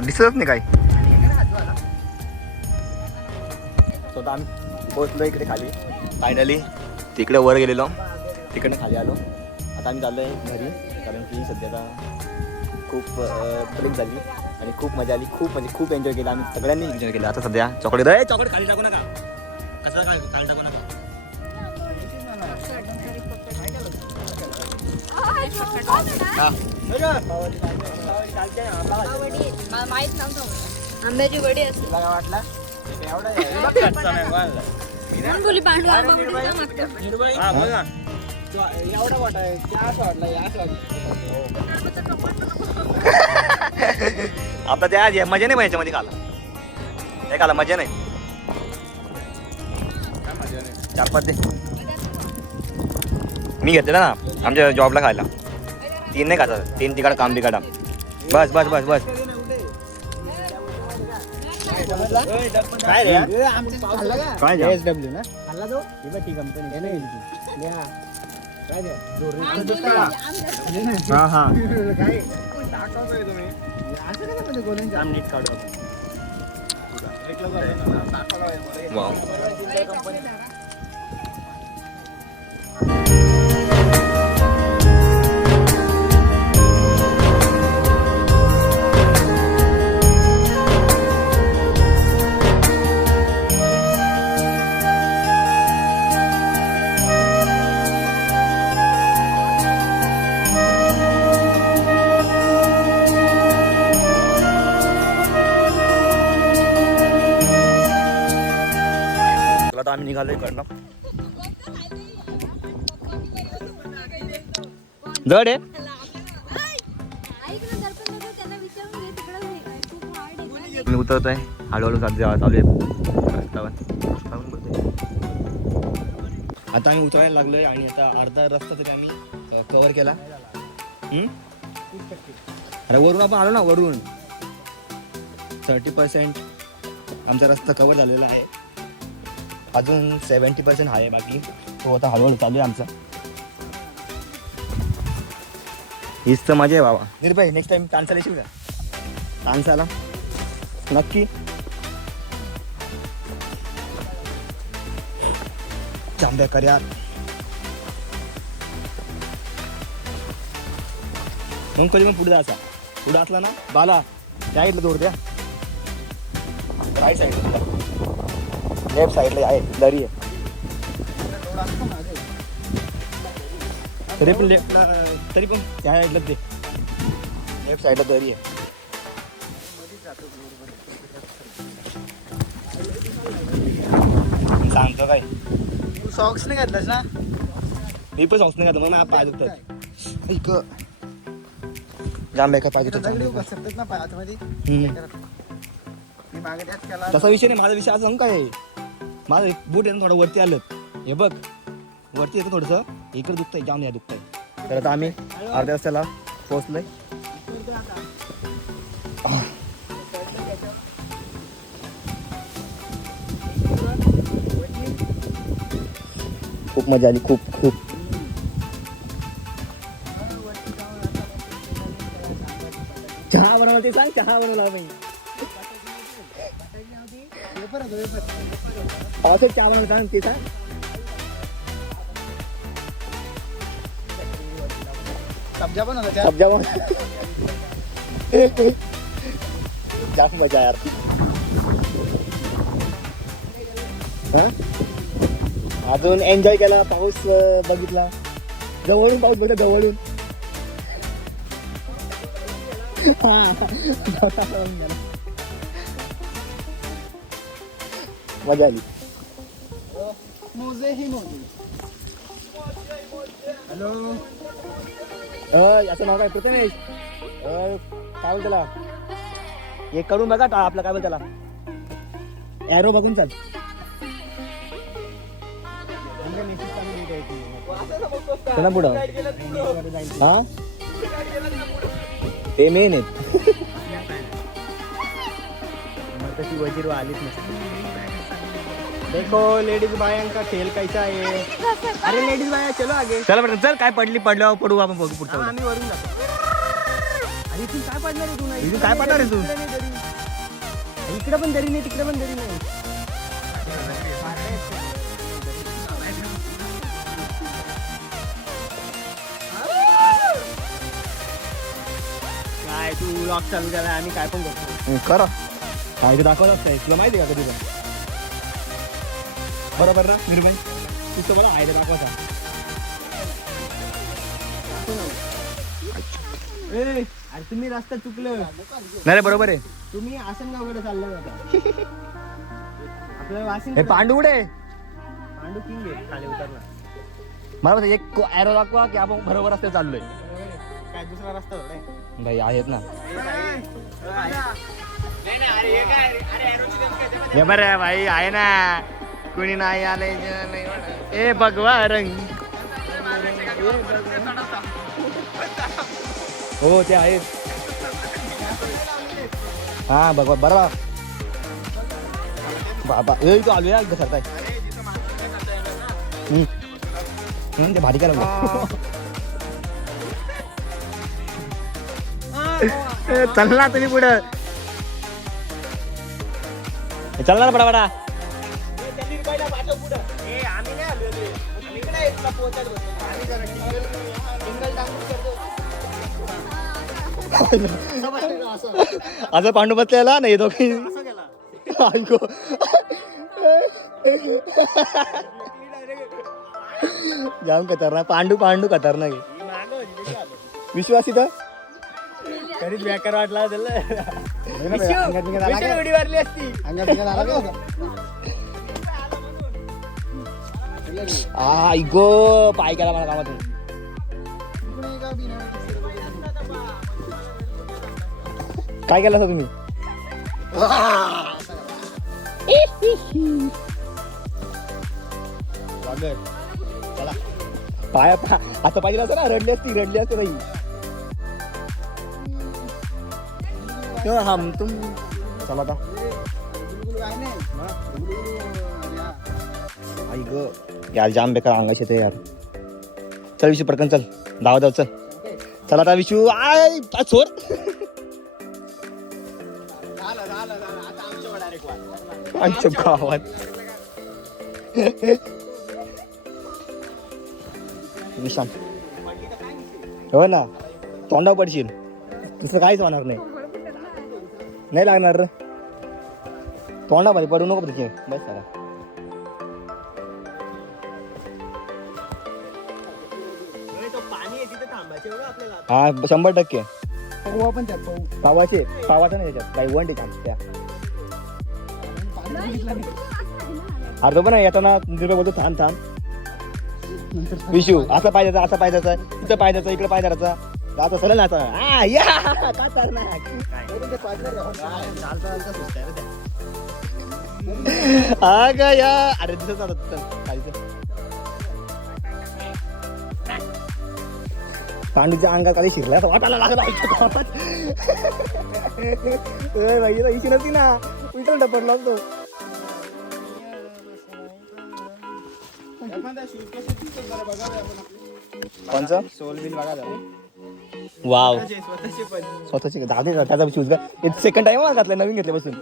दिसत नाही काय. स्वतः आम्ही पोहोचलो इकडे खाली फायनली. तिकडे वर गेलेलो, तिकडनं खाली आलो. आता आम्ही चाललो आहे घरी, कारण की सध्या खूप ट्रिप झाली आणि खूप मजा आली. खूप म्हणजे खूप एन्जॉय केला आम्ही, सगळ्यांनी एन्जॉय केला. आता सध्या चॉकलेट चॉकलेट खाली टाकू नका, कसं काय खाली टाकू नका. माहित नव्हतं आंब्याची वडी असते. तुला काय वाटलं म्हणून बोली पांडू आंबा वडीचा मागतो. एवढा वाटा आहे, त्या असं वाटलं, असं वाटलं. आता त्या मजा नाही याच्यामध्ये खाला, हे खाला मजा नाही. 4-5 दे मी घेतलेला ना आमच्या जॉबला खायला. 3 नाही खाता, 3 तिकडं काम बिकाडा. बस बस बस बस. काय रे आमचं खाल्लं का? काय ASW ना खाल्ला तो ती कंपनी आहे ना, काय द्या हा हा काय टाकतोय तुम्ही असं काय म्हणजे गोल्यांची आम नीट काढू वाव. आता आम्ही निघालो इकडनं. जड आहे. ऐक ना दर्पण दादा, त्यांना विचारून घे तिकडं खूप हार्ड आहे. मी उतरतोय हळूहळू चालू आहे रस्त्यावर. आता आम्ही उतरायला लागलोय आणि आता अर्धा रस्ता तरी आम्ही कव्हर केला. अरे वरून आपण आलो ना, वरून 30% आमचा रस्ता कव्हर झालेला आहे. अजून 70% आहे बाकी, तो आता हळूहळू चालू आहे आमचा. हीच तर मजा आहे बाबा. निर्भय नेक्स्ट टाइम तानसाला येशील का? तानसाला नक्की. जांभेकर यार, मग कधी पण पुढे जायचा. पुढे असला ना बाला त्या साईडला जोर द्या, राईट साईडला, लेफ्ट साईडला आहे दरी आहे. तरी पण तरी पण त्या साईडला ते लेफ्ट साईडला दरी आहे. सांगतो काय, सॉक्स नाही घातलास ना? मी पण सॉक्स नाही घातला, मग पाय दुखतात. जांभे का पाय दुखतात. बसतात ना पायामध्ये. मी मागे त्याच केला. तसा विषय नाही, माझा विषय आज सांग काय आहे. माझं बूट आहे ना थोडं वरती आलं, हे बघ वरती येतं थोडंसं, इकडे दुखतंय, जाम या दुखतंय. तर आता आम्ही अर्ध्या रस्त्याला पोहोचलोय. खूप मजा आली, खूप खूप. ते सांग चहा बनवला मी पावसात चहा बनवला सांग ते सांग सब्जा पण होता सब्जा बनव जास्त मजा यार हा? अजून एन्जॉय केला पाऊस बघितला जवळून पाऊस बघितला जवळून मजा आली मोजे ही मोजे हॅलो याचं नाव काय प्रथमेश काय बोल त्याला एक करून बघा आपला काय बोल त्याला एरो बघून चाल चला पुढं हा ते मेन आहेत तशी वजीर आलीच नसते देखो लेडीज बायां का खेळ कैसा आहे अरे लेडीज बाया चलो आगे चला बरं चल काय पडल्यावर पडू आपण बघू पुढचं आम्ही वरून जातो अरे इथून काय पडणार आहे तू नाही इथून काय पडणार आहे तू इकडे पण दरी नाही तिकडे पण दरी नाही काय तू लॉक चालू केला आम्ही काय पण करतो करा काय ते दाखवत आहे तुला माहिती आहे का कधी पण बरोबर ना निर्मय तू मला आहे दाखवायचा अरे तुम्ही रस्ता चुकलं नाही रे बरोबर आहे तुम्ही आसनगावकडे चाललं आता आपल्याला वाशिंग पांडू कुठे पांडू किंग आहे खाली उतरला मला एक एरो दाखवा की आपण बरोबर रस्ते चाललोय काय दुसरा रस्ता होता भाई आहेत ना हे बरं भाई आहे ना कुणी नाही आले ए भगवा रंग हो ते आहेत हा भगवा बरोबर बाबा ए तो आलो या सरताय ते भारी करा चलना तुम्ही पुढं चला ना बडा असं पांडू बसलेला नाही दोघी ऐको जाम खतरनाक पांडू खतरनाक विश्वास इथं कधीच बेकार वाटला उडी मारली असती ऐको पाय केला मला कामातून काय केलं तुम्ही चला पाया आता पाहिजे असं ना रडली असती नाही हम तुम चला आता आई ग यार जाम बेकार अंगाश येते यार चल विशू पटकन चल धाव चल चला आता विशू आय सोड आमच्या गावात निशान हो ना तोंडावर पडशील दुसरं काहीच होणार नाही लागणार रे तोंडामध्ये पडू नको तिथे बस सारा हा 100% पावाचं नाही त्याच्यात काही वन त्या अर्ध पण आहे येताना निर्भय बोलतो थांब विशू असं पाहिजे इथं पाहिजे इकडे पाय धरायचा आता चला ना आता या अरे दिसत पांडूच्या अंगात काही शिरला वाटायला लागला इशी नव्हती ना उलटा डपर लागतो कोणचं सोल बिल बघा वाव स्वतःचे पण स्वतःची दादे त्याचा शूज का सेकंड टाइम मला घातलाय नवीन घेतल्यापासून.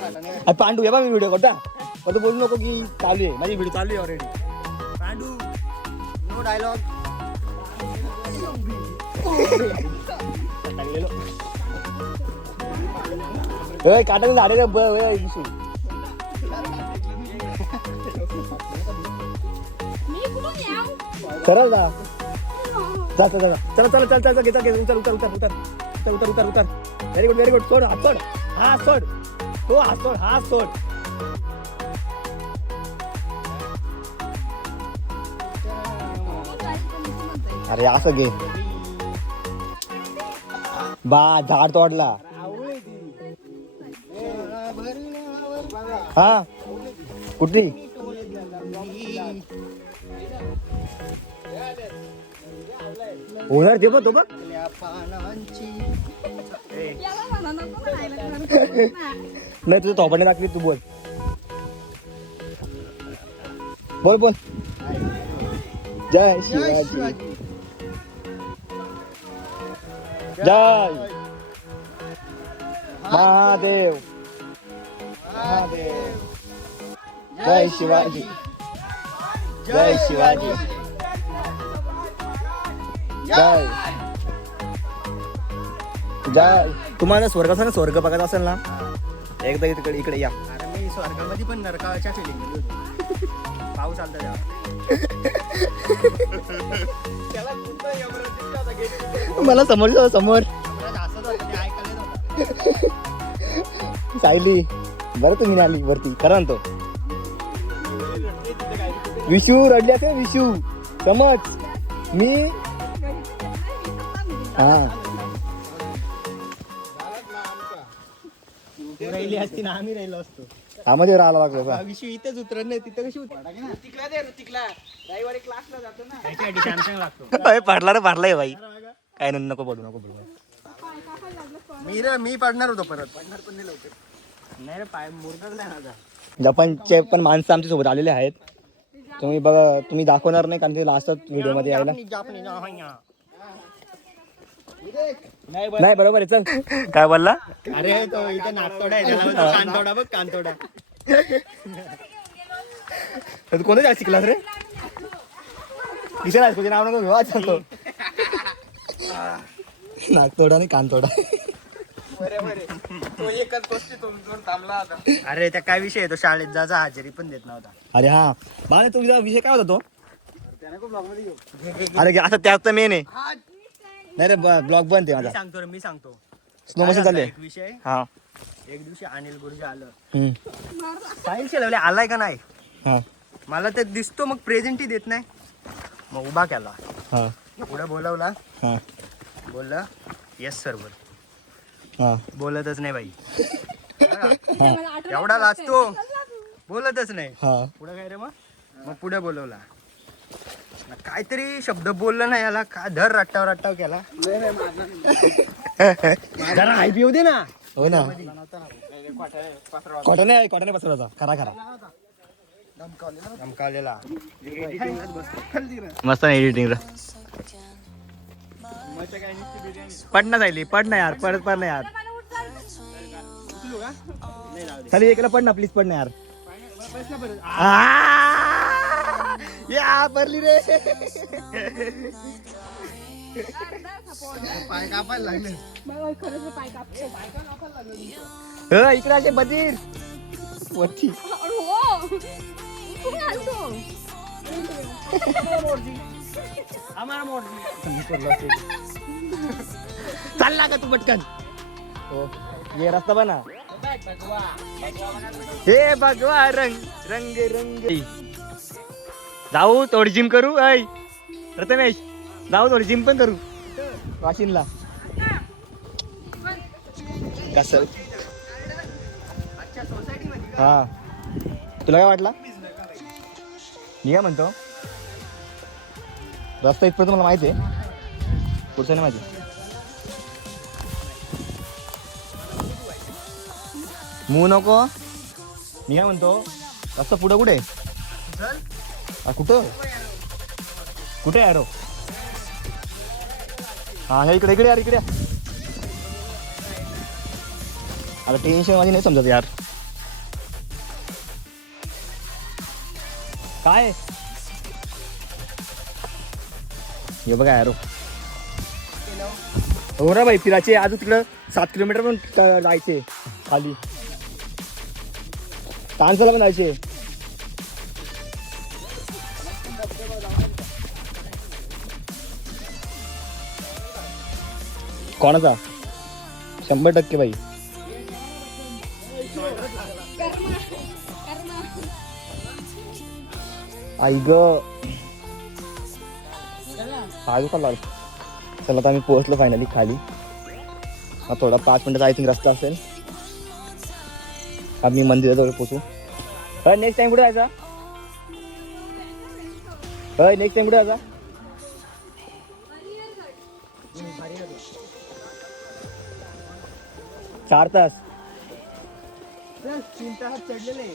अरे पांडू हे बा मी व्हिडिओ करता पण तू बोलू नको की चालू आहे माझी व्हिडिओ चालू आहे ऑलरेडी. Pandu no dialogue. काटा झाडे रे मी कुठून याव खरं जा चला चला चला चला चल चल घेता घे उतर उतर उतर उतर उतर उतर उतर उतर. व्हेरी गुड सोड हात सोड हात सोड तो हात सोड हात सोड. अरे असं घे बा झाड तोडला. हा कुठली होणार ते पण तो बघ. याला म्हणा नको म्हणायला. नाही तुझं थोपाने टाकली तू बोल बोल बोल. जय शिवाजी जय महादेव महादेव जय शिवाजी जय शिवाजी जय जय. तुम्हाला स्वर्गाचा ना स्वर्ग बघायचा असेल ना एकदा इकडे इकडे या. अरे मी स्वर्गामध्ये पण नरकाच्या फिलिंग मध्ये होतो. पाऊस आलता तेव्हा. त्याला कुठं यमराज होता गेट. मला समोर समोर यमराज हसत होता ते ऐकायला नव्हतं. सायली बरं तुम्ही नाही आली वरती खरं ना तो विशू रडली असेल विशू समज मी हा तू राहिली असती ना आम्ही राहिलो असतो. आमध्ये राहायला लागलो बा. विषय इथेच उतरत नाही तिथं कशी ऋतिकला दे ऋतिकला रविवारी क्लासला जातो ना. उतरायची सॅमसंग लागतो. अरे पाडला रे पाडलाय भाई काय नाही नको पडू नको पडू. मी पडणार होतो परत पडणार पण नाही लवकर. नाही रे पाय मुरणार नाही आता. जपानचे पण माणसं आमच्या सोबत आलेले आहेत. तुम्ही बघा तुम्ही दाखवणार नाही कारण ते लास्ट व्हिडिओ मध्ये यायला नाही बरोबर आहे चल. काय बोलला अरे तो इथे नागतोडा आहे त्याला म्हणतो कानतोडा बघ कानतोडा. तू कोणतं जास्त शिकलास रे दिसेल तुझे नाव नको घेऊ आज सांगतो. नागतोडा आणि कानतोडा. तो एकच गोष्टी तुमच्यावर थांबला आता. अरे त्या काय विषय आहे तो शाळेत जायचा हजेरी पण देत नव्हता. अरे हा बाळा तुझा विषय काय होता तो. अरे आता त्याचा मेन आहे नाही रे ब्लॉग बंद आहे माझा. मी सांगतो स्लो मोशन चालले एक विषय. हा एक दिवशी अनिल गुरुजी आलं हम्म. साहिल शेलवले आलाय का नाही हा मला तर दिसतो मग प्रेझेंटही देत नाही. मग उभा केला हा पुढे बोलवला हा बोलला येस सर बोल. हा बोलतच नाही बाई. एवढा लाजतो बोलतच नाही. हा पुढे काय रे मग पुढे बोलवला काहीतरी शब्द बोलला नाही याला काय धर रट्टाव केला. जरा हाय पिऊ दे ना. हो ना कॉटन पसरवायचा खरा खरा धमकावलेला. मस्त एडिटिंग पड ना जायली पड ना यार परत पड ना यार खाली एकला पड ना प्लीज पड ना यार. या भरली रे पाय कापायला लागले. इकडे असे बधीर वरती चालला का तू पटकन. हो ये रस्ता बना हे भगवा रंग रंग रंग. जाऊ थोडी जिम करू ऐ प्रथमेश जाऊ थोडी जिम पण करू वाशिनला कसं. हा तुला काय वाटला मी काय म्हणतो रस्ता इथपर्यंत मला माहिती आहे पुढचं नाही माहिती. मू नको मी काय म्हणतो रस्ता पुढं कुठे कुठं कुठे यारो हा हे इकडे इकडे यार इकडे या. आता टेन्शन माझी नाही समजत यार. काय हे बघा यार हो ना भाई फिरायचे आज तिकडं 7 किलोमीटर पण जायचे खाली पानसाला पण जायचे. कोणाचा 100% भाई. आई ग आज का चला आता आम्ही पोहोचलो फायनली खाली. हा थोडा 5 मिनिटाचा आय थिंक रस्ता असेल. आम्ही मंदिराजवळ पोचू. नेक्स्ट टाइम कुठे जायचा. नेक्स्ट टाइम कुठे जायचा. 4 तास 3 तास चढलेले.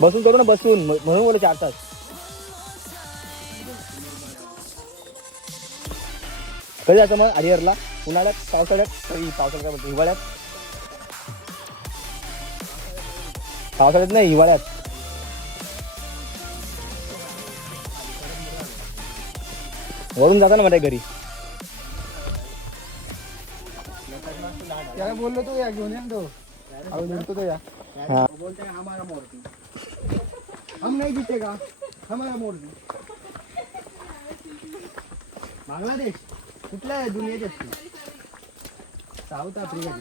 बसून करू ना बसून म्हणून बोल 4 तास. कधी जायचं मग हरिहरला. उन्हाळ्यात पावसाळ्यात पावसाळ्यात काय बोलतो हिवाळ्यात. पावसाळ्यात नाही हिवाळ्यात. वरून जाता ना माझ्या घरी. त्याला बोललो तो या घेऊन या तो बोलतो तो या. हा बोलते ना हमारा मूर्ति हम नहीं जीतेगा हमारा मूर्ति. बांगलादेश कुठला आहे दुनियेत असते. South Africa.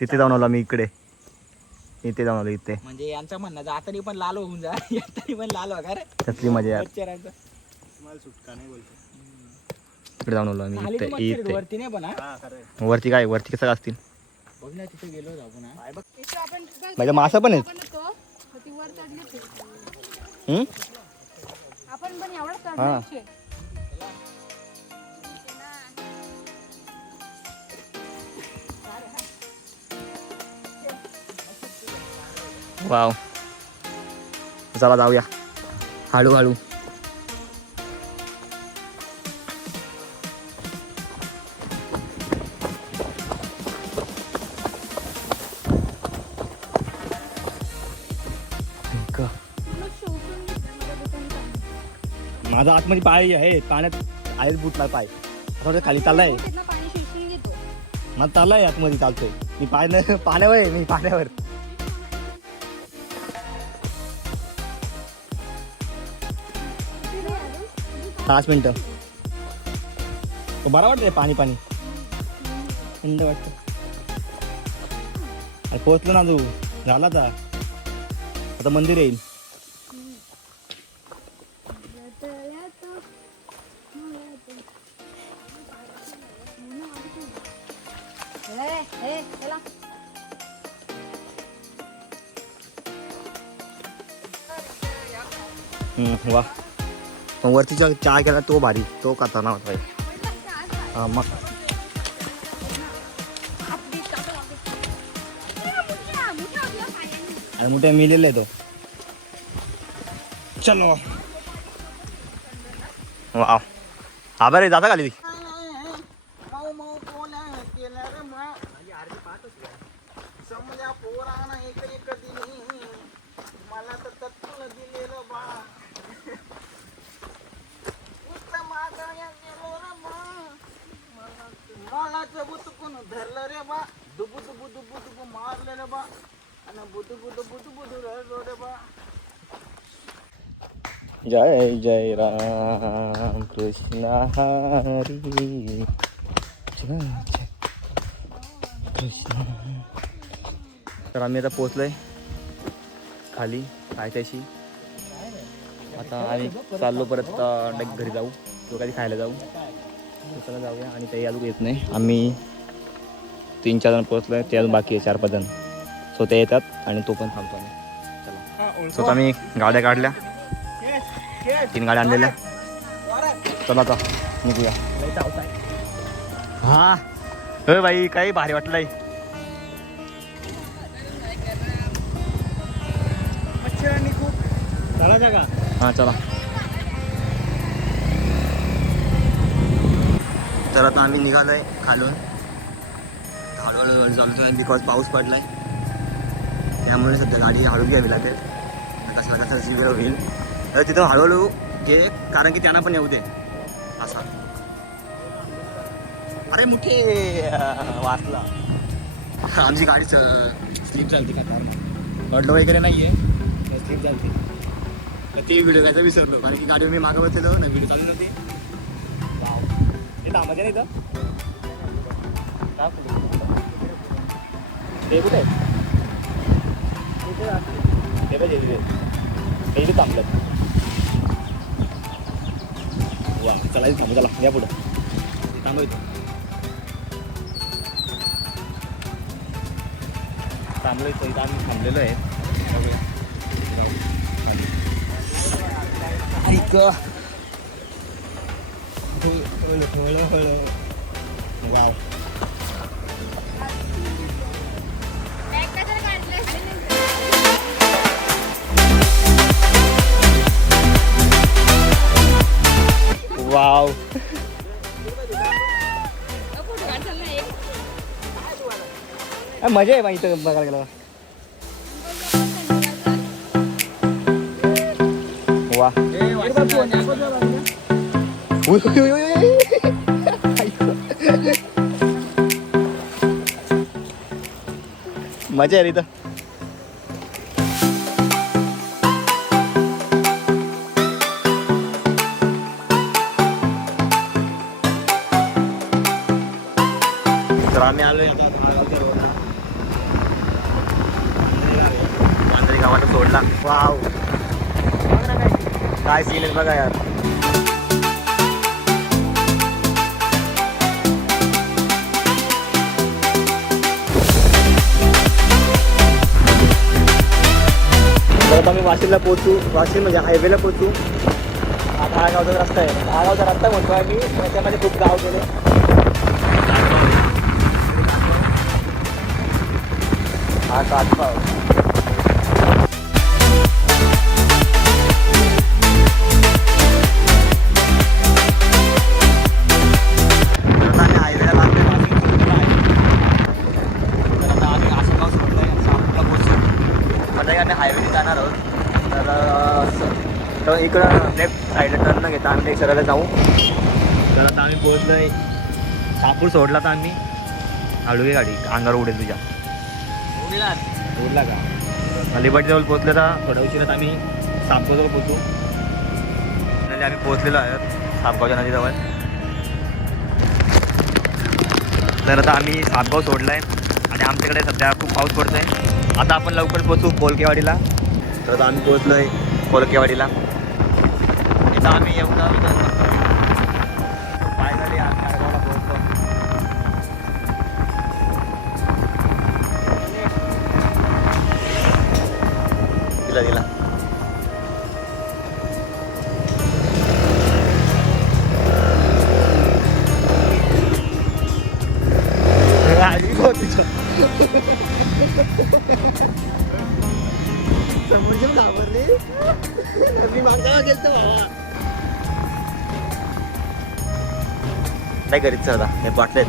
तिथे जाऊन आलो मी इकडे. इथे जाऊन आलो इथे. म्हणजे यांचं म्हणणं जा तरी पण लाल होऊन जा तरी पण लाल हो का रे कसली मजा यार. मच्छरांचं. मला सुटका नाही बोलतो. इकडे जाऊन आलो आम्ही खाली इथे तर मच्छर आहेत, इथे. वरती नाही पण हा. वरती काय वरती कसं असतील. बघ ना तिथे गेलो होतो आपण हा. माझ्या मासा पण आहेत. वर चढले होते. हम्म? आपण पण एवढं हा. चढले. वाव चला जाऊया हळूहळू. माझा आतमध्ये पाय आहे पाण्यात आहेच बुटला पाय. थोडं खाली चाललाय. त्यातनं पाणी शोषून घेतो. मला चाललाय आतमध्ये चालतोय. मी पाण्यावर आहे. मी पाण्यावर. किती आलो? 5 मिनिटं. बरं वाटतंय पाणी पाणी थंड वाटतं. पोहोचलो ना तू झाला आता मंदिर येईल. चला. वा पण वरती चहा केला तो भारी. तो खतरनाक होता भाई. हा मग आणि मोठ्या मिलेला आहे तो. चलो वा आभार आहे. जाता खाली. धरलं रे बा दुबू दुबू दुबू दुबू मारले रे बा आणि बुदू बुदू बुदू बुदू रे बा. जय जय राम कृष्ण हरी जय जय कृष्ण. तर आम्ही आता पोचलोय खाली पायथ्याशी. आता आम्ही चाललो परत डायरेक्ट घरी जाऊ किंवा कधी खायला जाऊ. चला जाऊया. आणि काही अजून येत नाही. आम्ही 3-4 जण पोहोचलोय. ते अजून बाकी आहे 4-5 जण. सो ते येतात आणि तो पण थांबतो आम्ही. चला सो आम्ही गाड्या काढल्या. 3 गाड्या आणलेल्या. चला आता निघूया. हा हो भाई काही भारी वाटलंय. हां चला. तर आता आम्ही निघालोय खालून. हळूहळू चालतोय बिकॉज पाऊस पडलाय, त्यामुळे सध्या गाडी हळू घ्यावी लागेल. कसा कसा वेळ होईल तर तिथं हळूहळू घे, कारण की त्यांना पण येऊ दे असा. अरे मुठे वाचला. आमची गाडी स्लिप चालते का पडलं वगैरे नाही आहे, स्लिप चालते. तर ते व्हिडिओ घ्यायचा विसरलो, कारण की गाडीवर मी मागं बसलेलो ना, व्हिडिओ चालू नव्हते. हे थांबायचे नाही इथं. ते कुठे आहे? ते पाहिजे ते इथे थांबलं. वा चला थांबू, चला या पुढं थांबायचं. थांबलो इथं आम्ही थांबलेलो आहे. वाव बॅग कशाला काढले? वाव फोटो काढ चालला एक. मजा आहे बाई इथं बघायला गेलं. वा मजा आहे इथं. तर आम्ही आलोय आता माळगावच्या रोडला. मांजरी गावाला सोडला. वाव काय सीन आहे बघा यार. परत आम्ही वाशीला पोहोचू. वाशी म्हणजे हायवेला पोहोचू. हा धाळगावचा रस्ता आहे. धाळगावचा रस्ता म्हणतो आम्ही, त्याच्यामध्ये खूप गाव गेले. हा काटपाव. हायवेला लागले. तर आता आम्ही आसनगाव सोडलं आहे, सापूरला पोहोचलो. म्हणजे आम्ही हायवेने जाणार आहोत. तर इकडं लेफ्ट साईडला टर्न न घेता आम्ही सरळ जाऊ. तर आता आम्ही पोहोचलो आहे. सापूर सोडला तर आम्ही हळू आहे गाडी, अंगावर उडेल तुझ्या. उडला का? लिबर्टीजवळ पोहोचले तर थोड्या उशिरात आम्ही सापगावजवळ पोहोचू. म्हणजे आम्ही पोहोचलेलो आहोत सापगावच्या नदीजवळ. तर आता आम्ही सापगाव सोडला आहे आणि आमच्याकडे सध्या खूप पाऊस पडतो आहे. आता आपण लवकर पोहोचू कोलकेवाडीला. तर आता आम्ही पोहोचलो आहे कोलकेवाडीला. इथं आम्ही येऊन फायनली आम्ही आडगावला पोहोचलो. दिला समोरच्या घाबरले. मी मागचा गेलतो बाबा. नाही करीत सर आता हे बाटलेत.